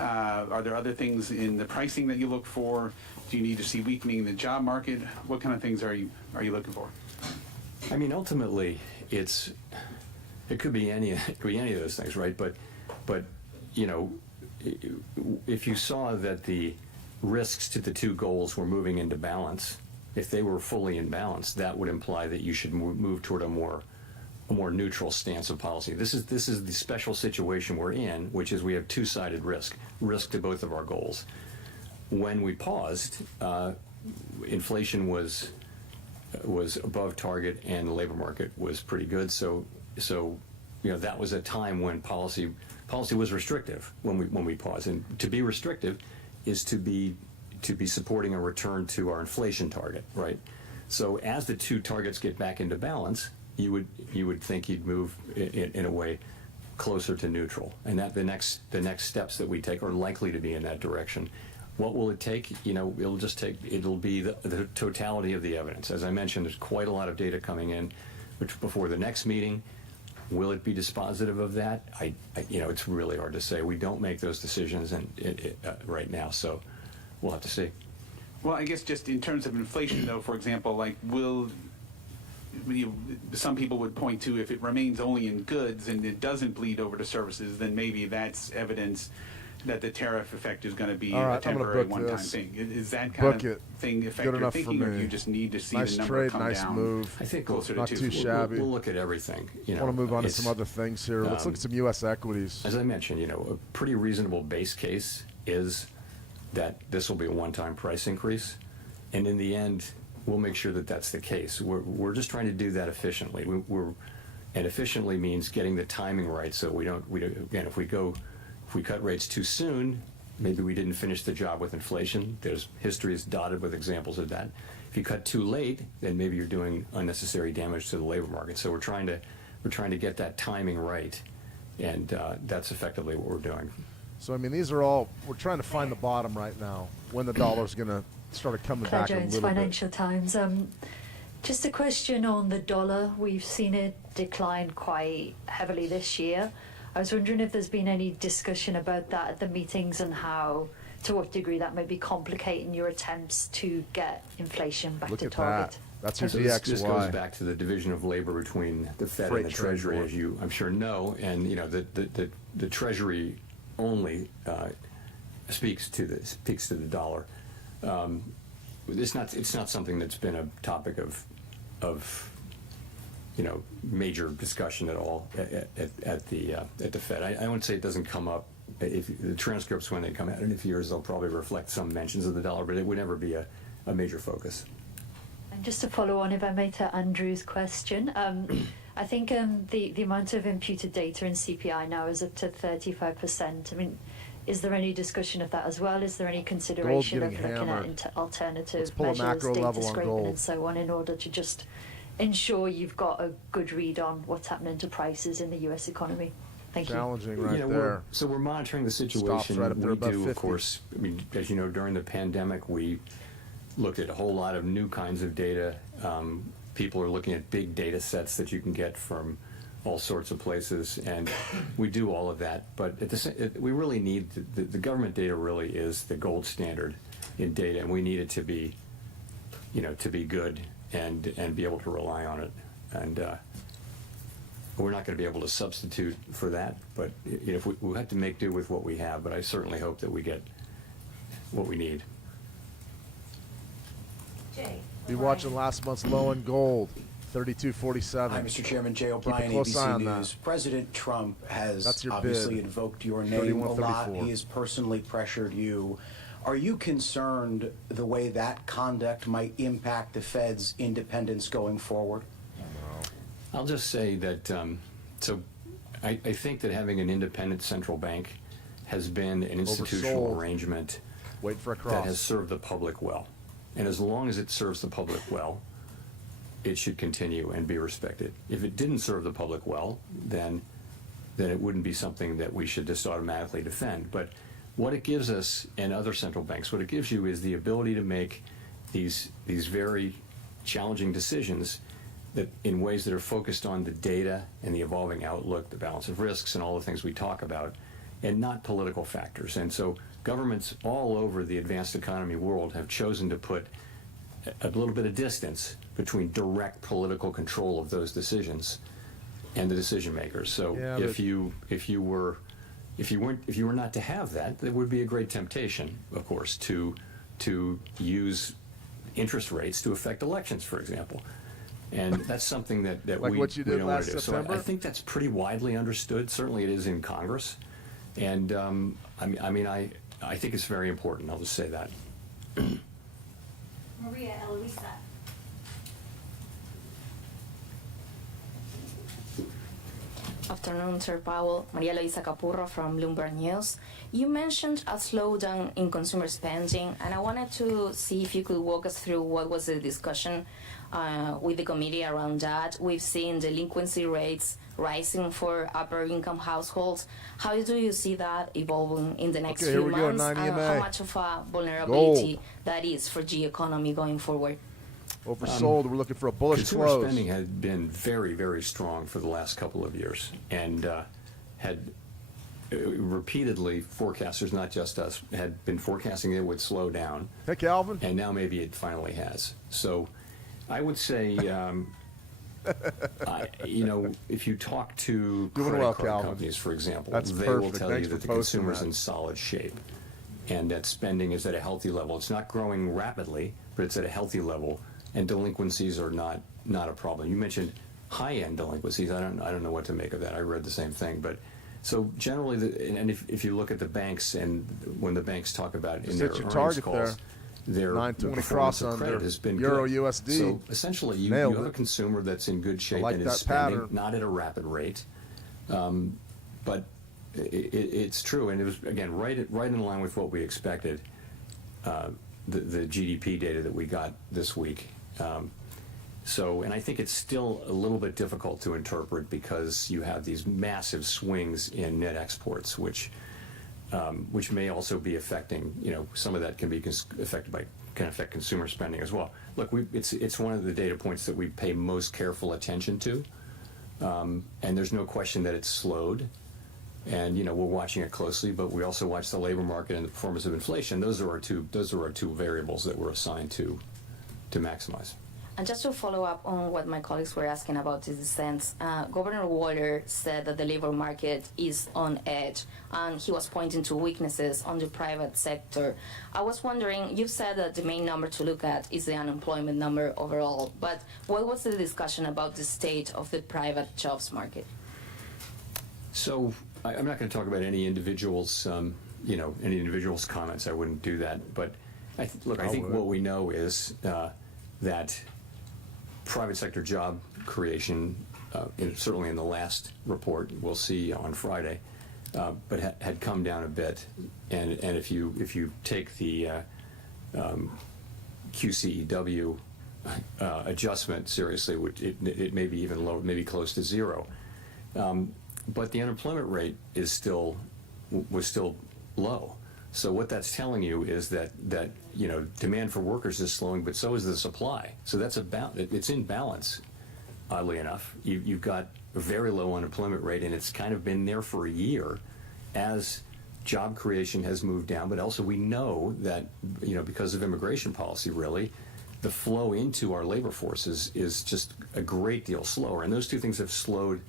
Are there other things in the pricing that you look for? Do you need to see weakening in the job market? What kind of things are you looking for? I mean, ultimately, it could be any of those things, right? But if you saw that the risks to the two goals were moving into balance, if they were fully in balance, that would imply that you should move toward a more neutral stance of policy. This is the special situation we're in, which is we have two-sided risk to both of our goals. When we paused, inflation was was above target and the labor market was pretty good. So that was a time when policy was restrictive when we paused. And to be restrictive is to be supporting a return to our inflation target, right? So as the two targets get back into balance, you would think you'd move in a way closer to neutral, and that the next steps that we take are likely to be in that direction. What will it take? It'll be the totality of the evidence. As I mentioned, there's quite a lot of data coming in, which before the next meeting. Will it be dispositive of that? It's really hard to say. We don't make those decisions right now, so we'll have to see. Well, I guess just in terms of inflation, though, for example, some people would point to if it remains only in goods and it doesn't bleed over to services, then maybe that's evidence that the tariff effect is going to be a temporary one-time thing. Is that kind of thing affect your thinking, or do you just need to see the number come down? Move. I think closer not to too shabby. We'll look at everything. I want to move on to some other things here. Let's look at some U.S. equities. As I mentioned, a pretty reasonable base case is that this will be a one-time price increase, and in the end, we'll make sure that that's the case. We're just trying to do that efficiently. And efficiently means getting the timing right, so we don't again, if we cut rates too soon, maybe we didn't finish the job with inflation. History is dotted with examples of that. If you cut too late, then maybe you're doing unnecessary damage to the labor market. So we're trying to get that timing right, and that's effectively what we're doing. So these are all, we're trying to find the bottom right now, when the dollar's going to start coming back a little bit. Financial Times. Just a question on the dollar. We've seen it decline quite heavily this year. I was wondering if there's been any discussion about that at the meetings and to what degree that may be complicating your attempts to get inflation back to target. That's your so DXY. This goes back to the division of labor between the Fed and the Treasury, as you I'm sure know, and the Treasury only speaks to the dollar. It's not something that's been a topic of major discussion at all at the Fed. I wouldn't say it doesn't come up. If the transcripts, when they come out in a few years, they'll probably reflect some mentions of the dollar, but it would never be a major focus. And just to follow on, if I may, to Andrew's question, I think the amount of imputed data in CPI now is up to 35%. Is there any discussion of that as well? Is there any consideration of looking at alternative measures, data scraping and so on, in order to just ensure you've got a good read on what's happening to prices in the U.S. economy? Thank you. Challenging right there. So we're monitoring the situation. Right up there above 50. Of course, as you know, during the pandemic, we looked at a whole lot of new kinds of data. People are looking at big data sets that you can get from all sorts of places, and we do all of that. But we really need the government data. Really is the gold standard in data, and we need it to be, to be good and be able to rely on it. And we're not going to be able to substitute for that. But if we have to make do with what we have. But I certainly hope that we get what we need. Jay. Be watching last month's low in gold. 32.47. Hi, Mr. Chairman. Jay O'Brien, ABC News. President Trump has obviously invoked your name a lot. He has personally pressured you. Are you concerned the way that conduct might impact the Fed's independence going forward? I'll just say that, I think that having an independent central bank has been an institutional arrangement that has served the public well. And as long as it serves the public well, it should continue and be respected. If it didn't serve the public well, then it wouldn't be something that we should just automatically defend. But what it gives us and other central banks, what it gives you is the ability to make these very challenging decisions that in ways that are focused on the data and the evolving outlook, the balance of risks and all the things we talk about, and not political factors. And so governments all over the advanced economy world have chosen to put a little bit of distance between direct political control of those decisions and the decision makers. So if you were not to have that, there would be a great temptation, of course, to use interest rates to affect elections, for example. And that's something that like we what you did don't last want to do. September? So I think that's pretty widely understood. Certainly it is in Congress. And I think it's very important. I'll just say that. Maria Eloisa. Afternoon, Chair Powell. Maria Luisa Capurro from Bloomberg News. You mentioned a slowdown in consumer spending, and I wanted to see if you could walk us through what was the discussion with the committee around that. We've seen delinquency rates rising for upper income households. How do you see that evolving in the next few months? And how much of a vulnerability that is for the economy going forward? Oversold. We're looking for a bullish consumer close. Spending had been very, very strong for the last couple of years, and had repeatedly forecasters, not just us, had been forecasting it would slow down. Hey, Calvin. And now maybe it finally has. So I would say, if you talk to credit card companies, for example, they will tell you that the consumer is in solid shape and that spending is at a healthy level. It's not growing rapidly, but it's at a healthy level, and delinquencies are not a problem. You mentioned high-end delinquencies. I don't know what to make of that. I read the same thing, but so generally, if you look at the banks, and when the banks talk about in their earnings calls, their performance of credit has been Euro good. USD. So essentially, you have a consumer that's in good shape and is spending not at a rapid rate, but it's true, and it was again right in line with what we expected. The GDP data that we got this week. And I think it's still a little bit difficult to interpret because you have these massive swings in net exports, which may also be affecting, some of that can affect consumer spending as well. Look, it's one of the data points that we pay most careful attention to, and there's no question that it's slowed. And we're watching it closely, but we also watch the labor market and the performance of inflation. Those are our two variables that we're assigned to maximize. And just to follow up on what my colleagues were asking about this sense, Governor Waller said that the labor market is on edge, and he was pointing to weaknesses on the private sector. I was wondering, you've said that the main number to look at is the unemployment number overall, but what was the discussion about the state of the private jobs market? So I'm not going to talk about any individual's, any individual's comments. I wouldn't do that. But I think what we know is that private sector job creation, certainly in the last report we'll see on Friday, but had come down a bit. And if you take the QCEW adjustment seriously, it may be even lower, maybe close to zero. But the unemployment rate was still low. So what that's telling you is that demand for workers is slowing, but so is the supply. So it's in balance. Oddly enough, you've got a very low unemployment rate, and it's kind of been there for a year as job creation has moved down. But also we know that because of immigration policy, really, the flow into our labor force is just a great deal slower, and those two things have slowed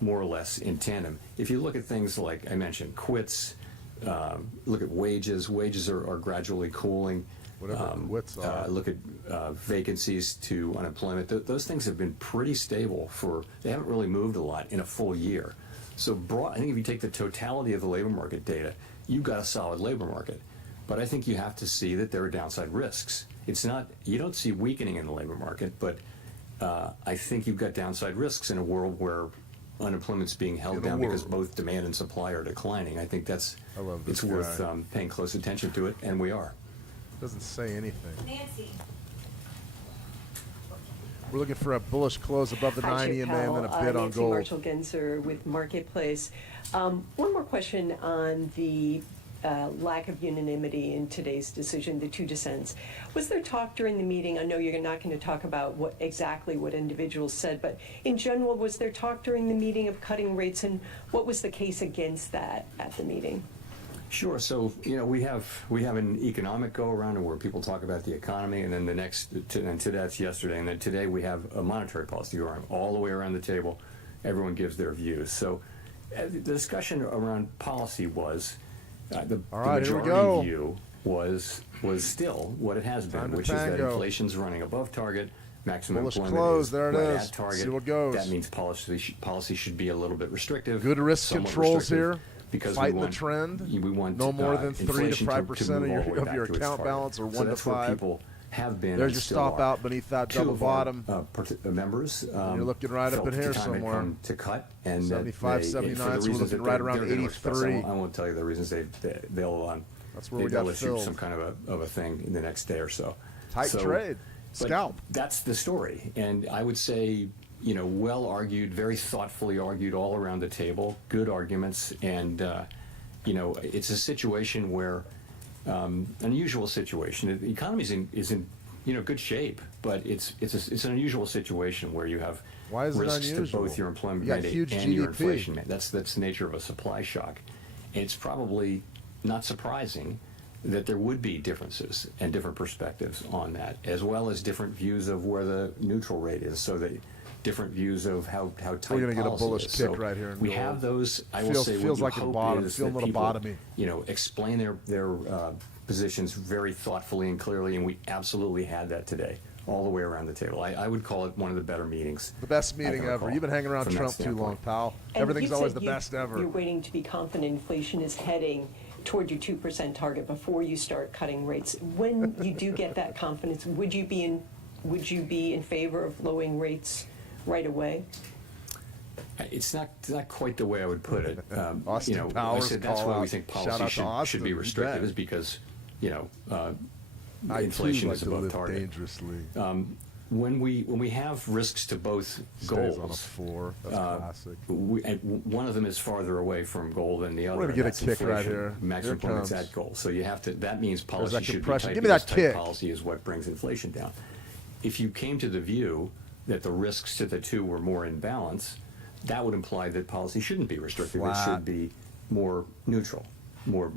more or less in tandem. If you look at things like I mentioned, quits, look at wages. Wages are gradually cooling. Quits are. Look at vacancies to unemployment. Those things have been pretty stable they haven't really moved a lot in a full year. So I think if you take the totality of the labor market data, you've got a solid labor market. But I think you have to see that there are downside risks. You don't see weakening in the labor market, but I think you've got downside risks in a world where unemployment's being held down because both demand and supply are declining. I think it's worth paying close attention to it, and we are. Doesn't say anything. Nancy. We're looking for a bullish close above the 90 EMA and then a bid on gold. Marshall Genzer with Marketplace. One more question on the lack of unanimity in today's decision, the two dissents. Was there talk during the meeting? I know you're not going to talk about exactly what individuals said, but in general, was there talk during the meeting of cutting rates, and what was the case against that at the meeting? Sure. So we have an economic go around where people talk about the economy, and then that's yesterday, and then today we have a monetary policy go around all the way around the table. Everyone gives their views. So the discussion around policy was. The majority view was still what it has been, which is that inflation's running above target, maximum employment is right at target. See what goes. That means policy should be a little bit restrictive. Good risk controls here. Because fighting the trend. We want no more than 3 to 5% of your account balance, or 1 to 5. So that's where people have been. There's and your still stop are. out beneath that Two double of our, bottom. Members. You're looking right up felt in that here the time had somewhere. come to cut, and 75, that 79, for the so we're reasons looking that right they're around gonna express, 83. I won't tell you the reasons they'll That's where we got issue filled. some kind of a thing in the next day or so. Tight trade. But Scalp. That's the story, and I would say, well argued, very thoughtfully argued all around the table, good arguments, and it's a situation where unusual situation. The economy is in good shape, but it's an unusual situation where you have Why is it risks to unusual? both your employment You got rate huge and your GDP. inflation rate. That's the nature of a supply shock. And it's probably not surprising that there would be differences and different perspectives on that, as well as different views of where the neutral rate is, so that different views of how tight We're gonna get a policy bullish is. kick So right here in we gold. have those. I will Feels- say feels what like you a hope bottom, is feeling that a little people, bottomy. explain their positions very thoughtfully and clearly, and we absolutely had that today, all the way around the table. I would call it one of the better meetings. The best I meeting can ever. recall You've been hanging around from that Trump too long, standpoint. pal. And Everything's you always said the best ever. You're waiting to be confident inflation is heading toward your 2% target before you start cutting rates. When you do get that confidence, would you be in favor of lowering rates right away? It's not quite the way I would put it. Austin I Powers said that's call why we out. think Shout policy out to Austin, should be you restrictive, bet. is because I inflation too like is to above live target. dangerously. When we have risks to both Stays goals, on a 4. That's classic. One of them is farther away from goal than the other. gonna get a That's kick right inflation. here. Maximum Here it employment's comes. at goal. So you have to. That means policy that should be compression. tight. Give me that because tight kick. policy is what brings inflation down. If you came to the view that the risks to the two were more in balance, that would imply that policy shouldn't be restrictive. It Flat. should be more neutral, more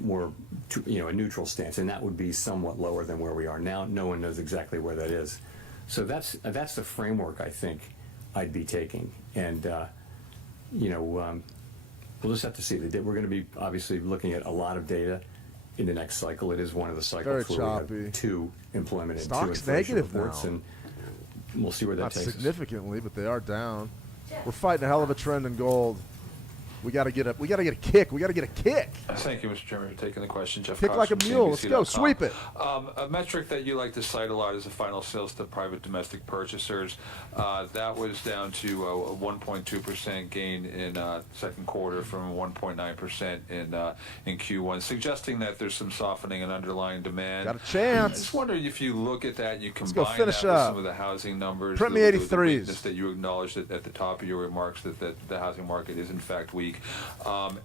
a neutral stance, and that would be somewhat lower than where we are now. No one knows exactly where that is. So that's the framework I think I'd be taking, and we'll just have to see. We're going to be obviously looking at a lot of data in the next cycle. It is one of the cycles Very where choppy. we have 2 employment and Stock's 2 inflation negative reports, now. and we'll see where that Not takes us. significantly, but they are down. We're fighting a hell of a trend in gold. We got to get a kick. We got to get a kick. Thank you, Mr. Chairman, for taking the question. Jeff Kick Cox like a from mule. Let's go. CNBC.com. Sweep it. A metric that you like to cite a lot is the final sales to private domestic purchasers. That was down to a 1.2% gain in second quarter from 1.9% in Q1, suggesting that there's some softening in underlying demand. Got a chance. I just wondered if you look at that and you go combine finish that with up. some of the housing numbers. Print me the 83s. weakness that you acknowledged at the top of your remarks that the housing market is in fact weak.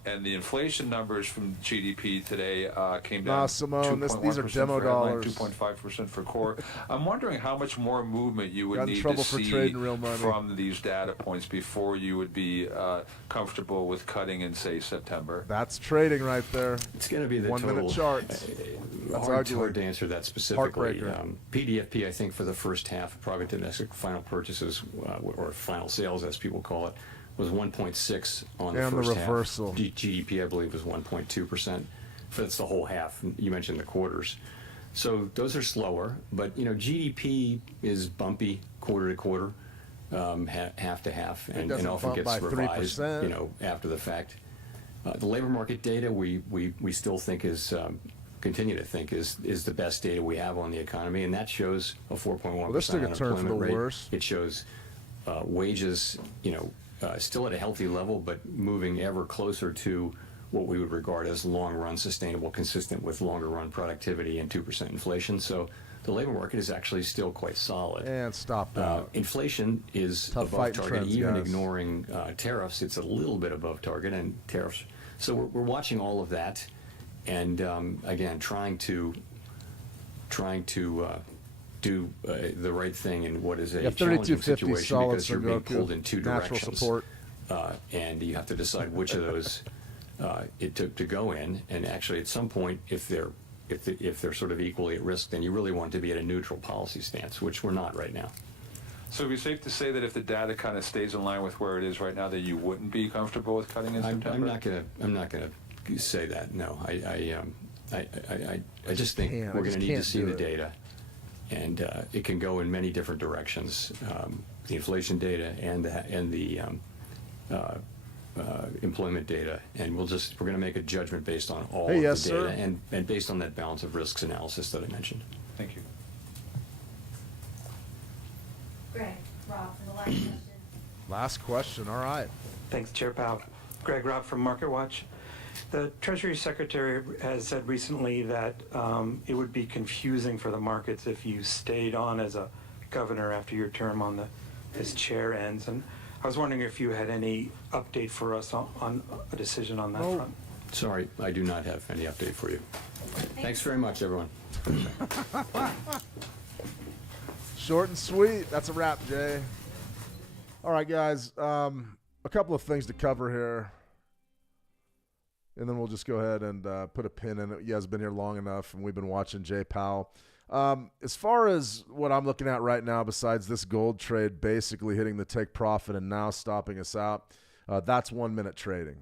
And the inflation numbers from GDP today came down. Nah, Simone, these are 2.1% demo for headline, dollars. 2.5% for core. I'm wondering how much more movement you would Got in need trouble to for see trading real money. from these data points before you would be comfortable with cutting in, say, September. That's trading right there. It's going to be the 1 minute total, charts. That's hard ugly. to answer that specifically. Heartbreaker. PDFP, I think, for the first half, private domestic final purchases, or final sales, as people call it, was 1.6 on And the the first reversal. half. GDP, I believe, was 1.2%. That's the whole half. You mentioned the quarters. So those are slower, but GDP is bumpy quarter to quarter, half to half, and doesn't often bump gets by revised, 3%. after the fact. The labor market data we still think is continue to think is the best data we have on the economy, and that shows a 4.1% Well, this took a turn for unemployment the rate. worse. It shows wages, still at a healthy level, but moving ever closer to what we would regard as long-run sustainable, consistent with longer-run productivity and 2% inflation. So the labor market is actually still quite solid. And stop that. Inflation is Tough above fighting target, trends, even guys. ignoring tariffs. It's a little bit above target, and tariffs. So we're watching all of that, and again, trying to do the right thing in what is a challenging 32.50 situation solid because you're being Sengoku. pulled in two Natural directions. support. And you have to decide which of those to go in. And actually, at some point, if they're sort of equally at risk, then you really want to be at a neutral policy stance, which we're not right now. So it'd be safe to say that if the data kind of stays in line with where it is right now, that you wouldn't be comfortable with cutting in September? I'm not gonna say that. No, I just think can't. I we're just going to need to can't see do the it. data, and it can go in many different directions. The inflation data and the employment data, and we're going to make a judgment based on all Hey, of yes, the data sir. and based on that balance of risks analysis that I mentioned. Thank you. Greg, Rob, for the last question. Last question. All right. Thanks, Chair Powell. Greg Robb from MarketWatch. The Treasury Secretary has said recently that it would be confusing for the markets if you stayed on as a governor after your term as chair ends. And I was wondering if you had any update for us on a decision on that front. Sorry, I do not have any update for you. Thanks very much, everyone. Short and sweet. That's a wrap, Jay. All right, guys. A couple of things to cover here. And then we'll just go ahead and put a pin in it. You guys have been here long enough, and we've been watching Jay Powell. As far as what I'm looking at right now, besides this gold trade basically hitting the take profit and now stopping us out, that's 1 minute trading.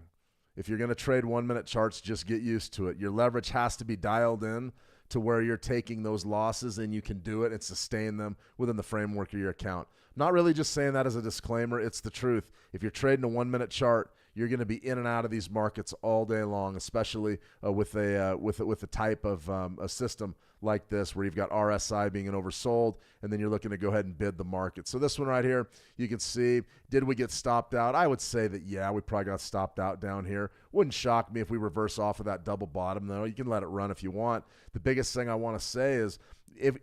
If you're going to trade 1 minute charts, just get used to it. Your leverage has to be dialed in to where you're taking those losses and you can do it and sustain them within the framework of your account. Not really just saying that as a disclaimer. It's the truth. If you're trading a 1 minute chart, you're going to be in and out of these markets all day long, especially with a type of a system like this where you've got RSI being an oversold, and then you're looking to go ahead and bid the market. So this one right here, you can see, did we get stopped out? I would say that, yeah, we probably got stopped out down here. Wouldn't shock me if we reverse off of that double bottom, though. You can let it run if you want. The biggest thing I want to say is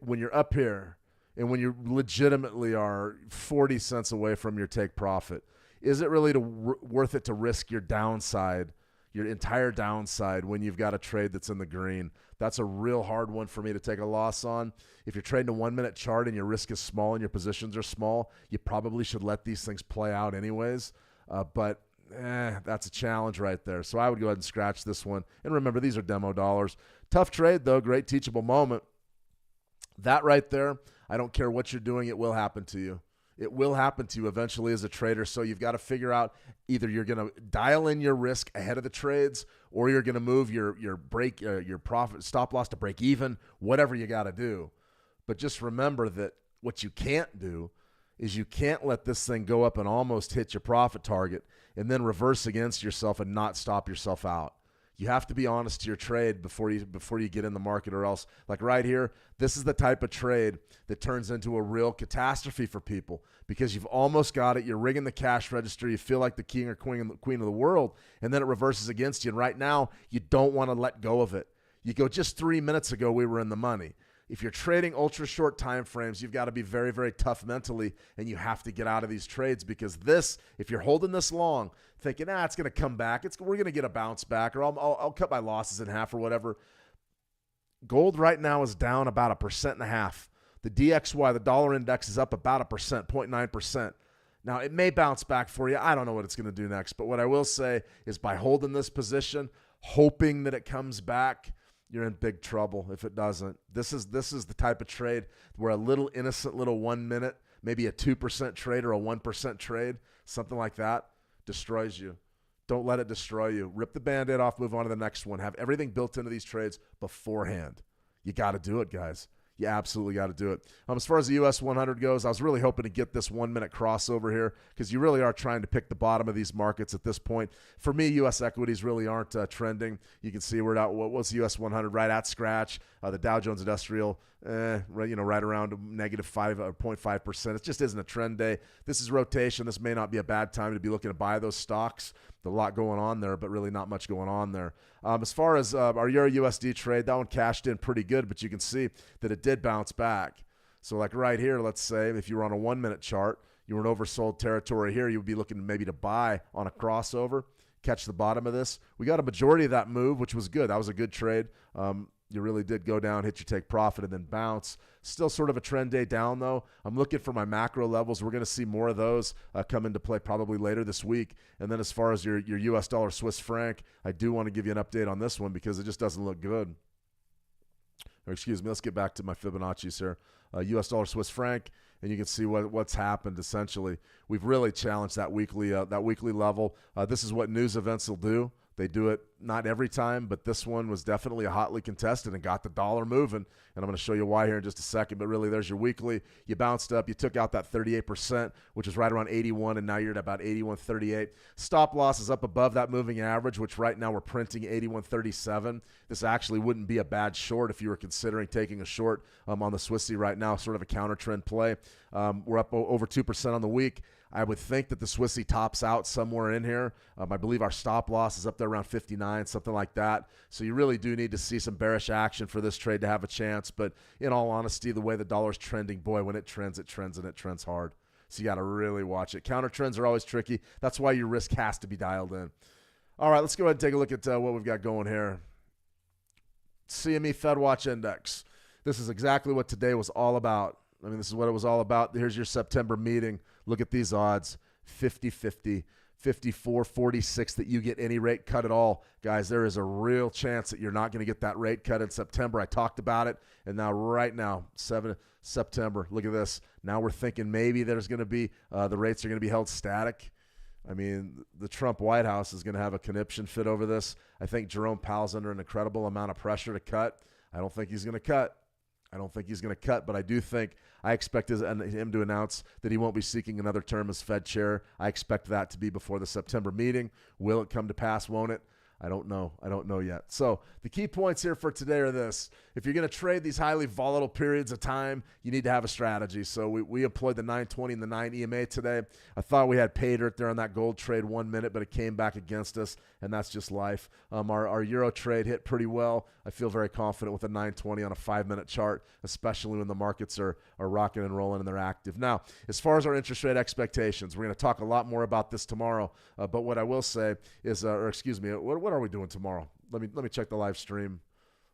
when you're up here and when you legitimately are 40 cents away from your take profit, is it really worth it to risk your downside, your entire downside, when you've got a trade that's in the green? That's a real hard one for me to take a loss on. If you're trading a 1 minute chart and your risk is small and your positions are small, you probably should let these things play out anyways. But that's a challenge right there. So I would go ahead and scratch this one. And remember, these are demo dollars. Tough trade, though. Great teachable moment. That right there, I don't care what you're doing, it will happen to you. It will happen to you eventually as a trader. So you've got to figure out either you're going to dial in your risk ahead of the trades, or you're going to move your profit stop loss to break even, whatever you got to do. But just remember that what you can't do is you can't let this thing go up and almost hit your profit target and then reverse against yourself and not stop yourself out. You have to be honest to your trade before you get in the market, or else, like right here, this is the type of trade that turns into a real catastrophe for people because you've almost got it. You're rigging the cash register. You feel like the king or queen of the world, and then it reverses against you. And right now, you don't want to let go of it. You go, just 3 minutes ago, we were in the money. If you're trading ultra short time frames, you've got to be very, very tough mentally, and you have to get out of these trades because if you're holding this long, thinking, it's going to come back, we're going to get a bounce back, or I'll cut my losses in half or whatever. Gold right now is down about 1.5%. The DXY, the dollar index, is up about 1%, 0.9%. Now, it may bounce back for you. I don't know what it's going to do next, but what I will say is by holding this position, hoping that it comes back, you're in big trouble if it doesn't. This is the type of trade where a little innocent little 1 minute, maybe a 2% trade or a 1% trade, something like that, destroys you. Don't let it destroy you. Rip the Band-Aid off, move on to the next one. Have everything built into these trades beforehand. You got to do it, guys. You absolutely got to do it. As far as the U.S. 100 goes, I was really hoping to get this 1 minute crossover here because you really are trying to pick the bottom of these markets at this point. For me, U.S. equities really aren't trending. You can see we're at what was the U.S. 100 right at scratch. The Dow Jones Industrial, right around -5.5%. It just isn't a trend day. This is rotation. This may not be a bad time to be looking to buy those stocks. There's a lot going on there, but really not much going on there. As far as our Euro USD trade, that one cashed in pretty good, but you can see that it did bounce back. So like right here, let's say if you were on a 1 minute chart, you were in oversold territory here, you would be looking maybe to buy on a crossover, catch the bottom of this. We got a majority of that move, which was good. That was a good trade. You really did go down, hit your take profit, and then bounce. Still sort of a trend day down, though. I'm looking for my macro levels. We're going to see more of those come into play probably later this week. And then as far as your U.S. dollar Swiss franc, I do want to give you an update on this one because it just doesn't look good. Or excuse me, let's get back to my Fibonacci's here. U.S. dollar Swiss franc, and you can see what's happened essentially. We've really challenged that weekly level. This is what news events will do. They do it not every time, but this one was definitely a hotly contested and got the dollar moving. And I'm going to show you why here in just a second. But really, there's your weekly. You bounced up. You took out that 38%, which is right around 81, and now you're at about 81.38. Stop loss is up above that moving average, which right now we're printing 81.37. This actually wouldn't be a bad short if you were considering taking a short on the Swissy right now, sort of a counter trend play. We're up over 2% on the week. I would think that the Swissy tops out somewhere in here. I believe our stop loss is up there around 59, something like that. So you really do need to see some bearish action for this trade to have a chance. But in all honesty, the way the dollar's trending, boy, when it trends, and it trends hard. So you got to really watch it. Counter trends are always tricky. That's why your risk has to be dialed in. All right, let's go ahead and take a look at what we've got going here. CME FedWatch Index. This is exactly what today was all about. I mean, this is what it was all about. Here's your September meeting. Look at these odds, 50-50, 54-46 that you get any rate cut at all. Guys, there is a real chance that you're not going to get that rate cut in September. I talked about it, and now right now, 7 September, look at this. Now we're thinking maybe there's going to be the rates are going to be held static. I mean, the Trump White House is going to have a conniption fit over this. I think Jerome Powell's under an incredible amount of pressure to cut. I don't think he's going to cut. But I expect him to announce that he won't be seeking another term as Fed chair. I expect that to be before the September meeting. Will it come to pass? Won't it? I don't know yet. So the key points here for today are this. If you're going to trade these highly volatile periods of time, you need to have a strategy. So we employed the 920 and the 9 EMA today. I thought we had pay dirt there on that gold trade 1 minute, but it came back against us, and that's just life. Our Euro trade hit pretty well. I feel very confident with a 920 on a 5-minute chart, especially when the markets are rocking and rolling and they're active. Now, as far as our interest rate expectations, we're going to talk a lot more about this tomorrow. But what I will say is, what are we doing tomorrow? Let me check the live stream.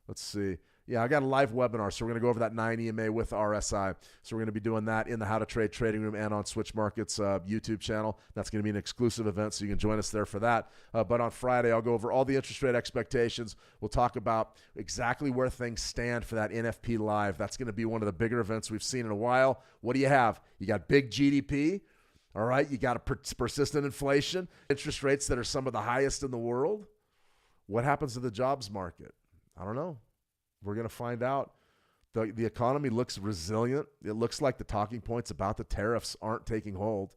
Let's see. Yeah, I got a live webinar, so we're going to go over that 9 EMA with RSI. So we're going to be doing that in the How to Trade trading room and on Switch Markets YouTube channel. That's going to be an exclusive event, so you can join us there for that. But on Friday, I'll go over all the interest rate expectations. We'll talk about exactly where things stand for that NFP Live. That's going to be one of the bigger events we've seen in a while. What do you have? You got big GDP. All right, you got a persistent inflation, interest rates that are some of the highest in the world. What happens to the jobs market? I don't know. We're going to find out. The economy looks resilient. It looks like the talking points about the tariffs aren't taking hold.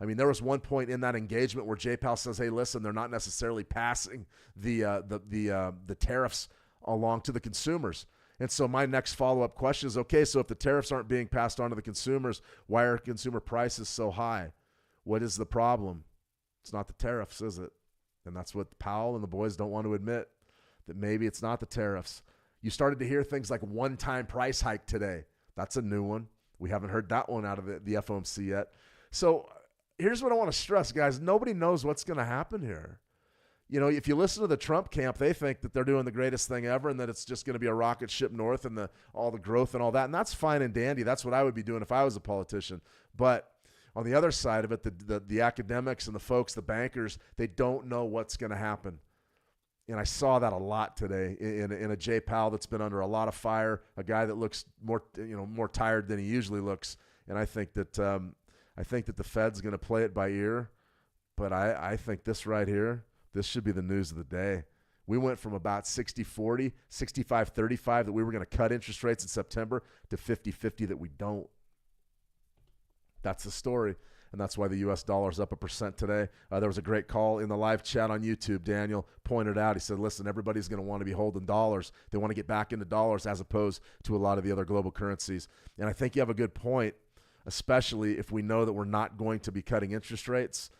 I mean, there was one point in that engagement where Jay Powell says, hey, listen, they're not necessarily passing the tariffs along to the consumers. And so my next follow-up question is, okay, so if the tariffs aren't being passed on to the consumers, why are consumer prices so high? What is the problem? It's not the tariffs, is it? And that's what Powell and the boys don't want to admit, that maybe it's not the tariffs. You started to hear things like one-time price hike today. That's a new one. We haven't heard that one out of the FOMC yet. So here's what I want to stress, guys. Nobody knows what's going to happen here. You know, if you listen to the Trump camp, they think that they're doing the greatest thing ever and that it's just going to be a rocket ship north and all the growth and all that. And that's fine and dandy. That's what I would be doing if I was a politician. But on the other side of it, the academics and the folks, the bankers, they don't know what's going to happen. And I saw that a lot today in a Jay Powell that's been under a lot of fire, a guy that looks more tired than he usually looks. And I think that the Fed's going to play it by ear. But I think this right here, this should be the news of the day. We went from about 60-40, 65-35 that we were going to cut interest rates in September to 50-50 that we don't. That's the story. And that's why the U.S. dollar is up 1% today. There was a great call in the live chat on YouTube. Daniel pointed out, he said, listen, everybody's going to want to be holding dollars. They want to get back into dollars as opposed to a lot of the other global currencies. And I think you have a good point, especially if we know that we're not going to be cutting interest rates.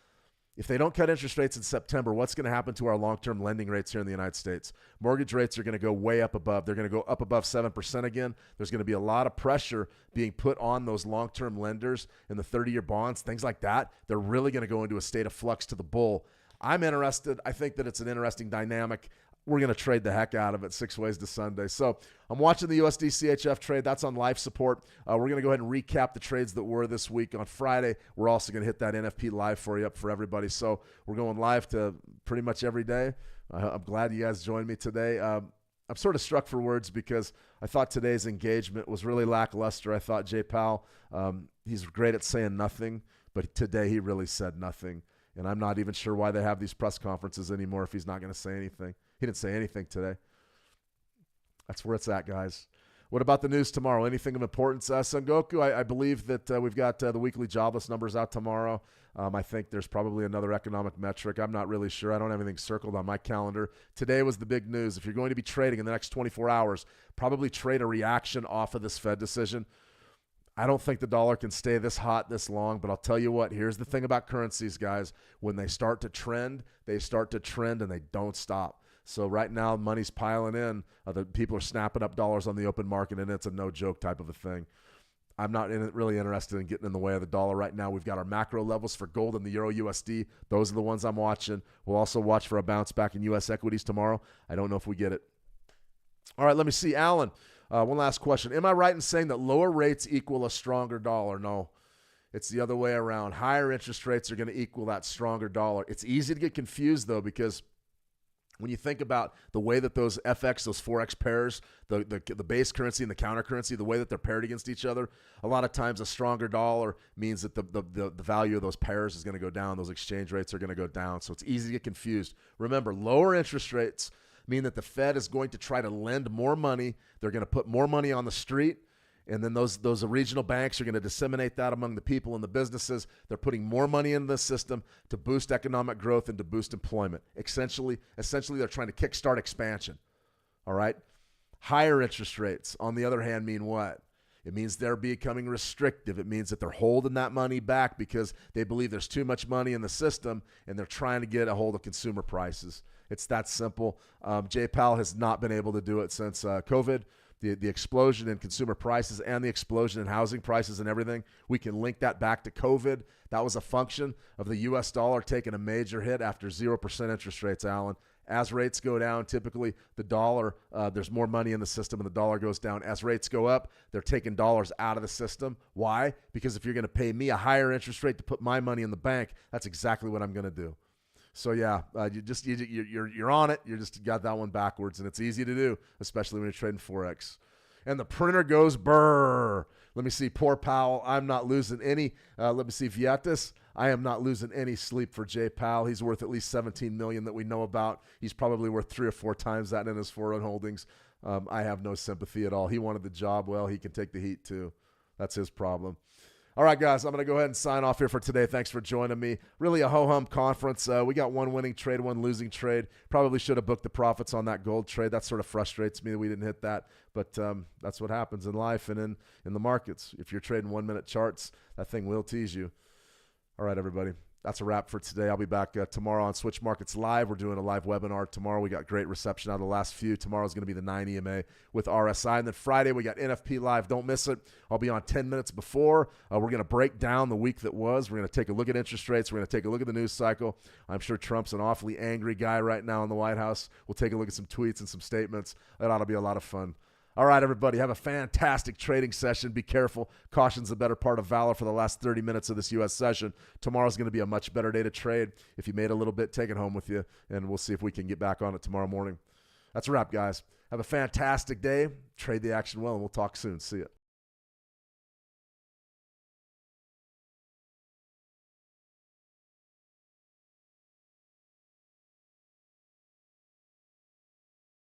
If they don't cut interest rates in September, what's going to happen to our long-term lending rates here in the United States? Mortgage rates are going to go way up above. They're going to go up above 7% again. There's going to be a lot of pressure being put on those long-term lenders in the 30-year bonds, things like that. They're really going to go into a state of flux to the bull. I'm interested. I think that it's an interesting dynamic. We're going to trade the heck out of it 6 ways to Sunday. So I'm watching the USD CHF trade. That's on live support. We're going to go ahead and recap the trades that were this week. On Friday, we're also going to hit that NFP live for you up for everybody. So we're going live to pretty much every day. I'm glad you guys joined me today. I'm sort of struck for words because I thought today's engagement was really lackluster. I thought Jay Powell, he's great at saying nothing, but today he really said nothing. And I'm not even sure why they have these press conferences anymore if he's not going to say anything. He didn't say anything today. That's where it's at, guys. What about the news tomorrow? Anything of importance? Sengoku, I believe that we've got the weekly jobless numbers out tomorrow. I think there's probably another economic metric. I'm not really sure. I don't have anything circled on my calendar. Today was the big news. If you're going to be trading in the next 24 hours, probably trade a reaction off of this Fed decision. I don't think the dollar can stay this hot this long, but I'll tell you what, here's the thing about currencies, guys. When they start to trend and they don't stop. So right now, money's piling in. The people are snapping up dollars on the open market, and it's a no-joke type of a thing. I'm not really interested in getting in the way of the dollar right now. We've got our macro levels for gold and the Euro USD. Those are the ones I'm watching. We'll also watch for a bounce back in U.S. equities tomorrow. I don't know if we get it. All right, let me see. Alan, one last question. Am I right in saying that lower rates equal a stronger dollar? No. It's the other way around. Higher interest rates are going to equal that stronger dollar. It's easy to get confused, though, because when you think about the way that those FX, those Forex pairs, the base currency and the counter currency, the way that they're paired against each other, a lot of times a stronger dollar means that the value of those pairs is going to go down. Those exchange rates are going to go down. So it's easy to get confused. Remember, lower interest rates mean that the Fed is going to try to lend more money. They're going to put more money on the street. And then those regional banks are going to disseminate that among the people and the businesses. They're putting more money into the system to boost economic growth and to boost employment. Essentially, they're trying to kickstart expansion. All right? Higher interest rates, on the other hand, mean what? It means they're becoming restrictive. It means that they're holding that money back because they believe there's too much money in the system, and they're trying to get a hold of consumer prices. It's that simple. Jay Powell has not been able to do it since COVID. The explosion in consumer prices and the explosion in housing prices and everything, we can link that back to COVID. That was a function of the U.S. dollar taking a major hit after 0% interest rates, Alan. As rates go down, typically the dollar, there's more money in the system and the dollar goes down. As rates go up, they're taking dollars out of the system. Why? Because if you're going to pay me a higher interest rate to put my money in the bank, that's exactly what I'm going to do. So yeah, you're on it. You just got that one backwards, and it's easy to do, especially when you're trading Forex. And the printer goes brrr. Let me see. Poor Powell. I'm not losing any. Let me see. Vietas. I am not losing any sleep for Jay Powell. He's worth at least $17 million that we know about. He's probably worth 3 or 4 times that in his foreign holdings. I have no sympathy at all. He wanted the job. Well, he can take the heat too. That's his problem. All right, guys, I'm going to go ahead and sign off here for today. Thanks for joining me. Really a ho-hum conference. We got one winning trade, one losing trade. Probably should have booked the profits on that gold trade. That sort of frustrates me that we didn't hit that. But that's what happens in life and in the markets. If you're trading 1-minute charts, that thing will tease you. All right, everybody. That's a wrap for today. I'll be back tomorrow on Switch Markets Live. We're doing a live webinar tomorrow. We got great reception out of the last few. Tomorrow's going to be the 9 EMA with RSI. And then Friday, we got NFP Live. Don't miss it. I'll be on 10 minutes before. We're going to break down the week that was. We're going to take a look at interest rates. We're going to take a look at the news cycle. I'm sure Trump's an awfully angry guy right now in the White House. We'll take a look at some tweets and some statements. That ought to be a lot of fun. All right, everybody, have a fantastic trading session. Be careful. Caution's the better part of valor for the last 30 minutes of this U.S. session. Tomorrow's going to be a much better day to trade. If you made a little bit, take it home with you, and we'll see if we can get back on it tomorrow morning. That's a wrap, guys. Have a fantastic day. Trade the action well, and we'll talk soon. See ya.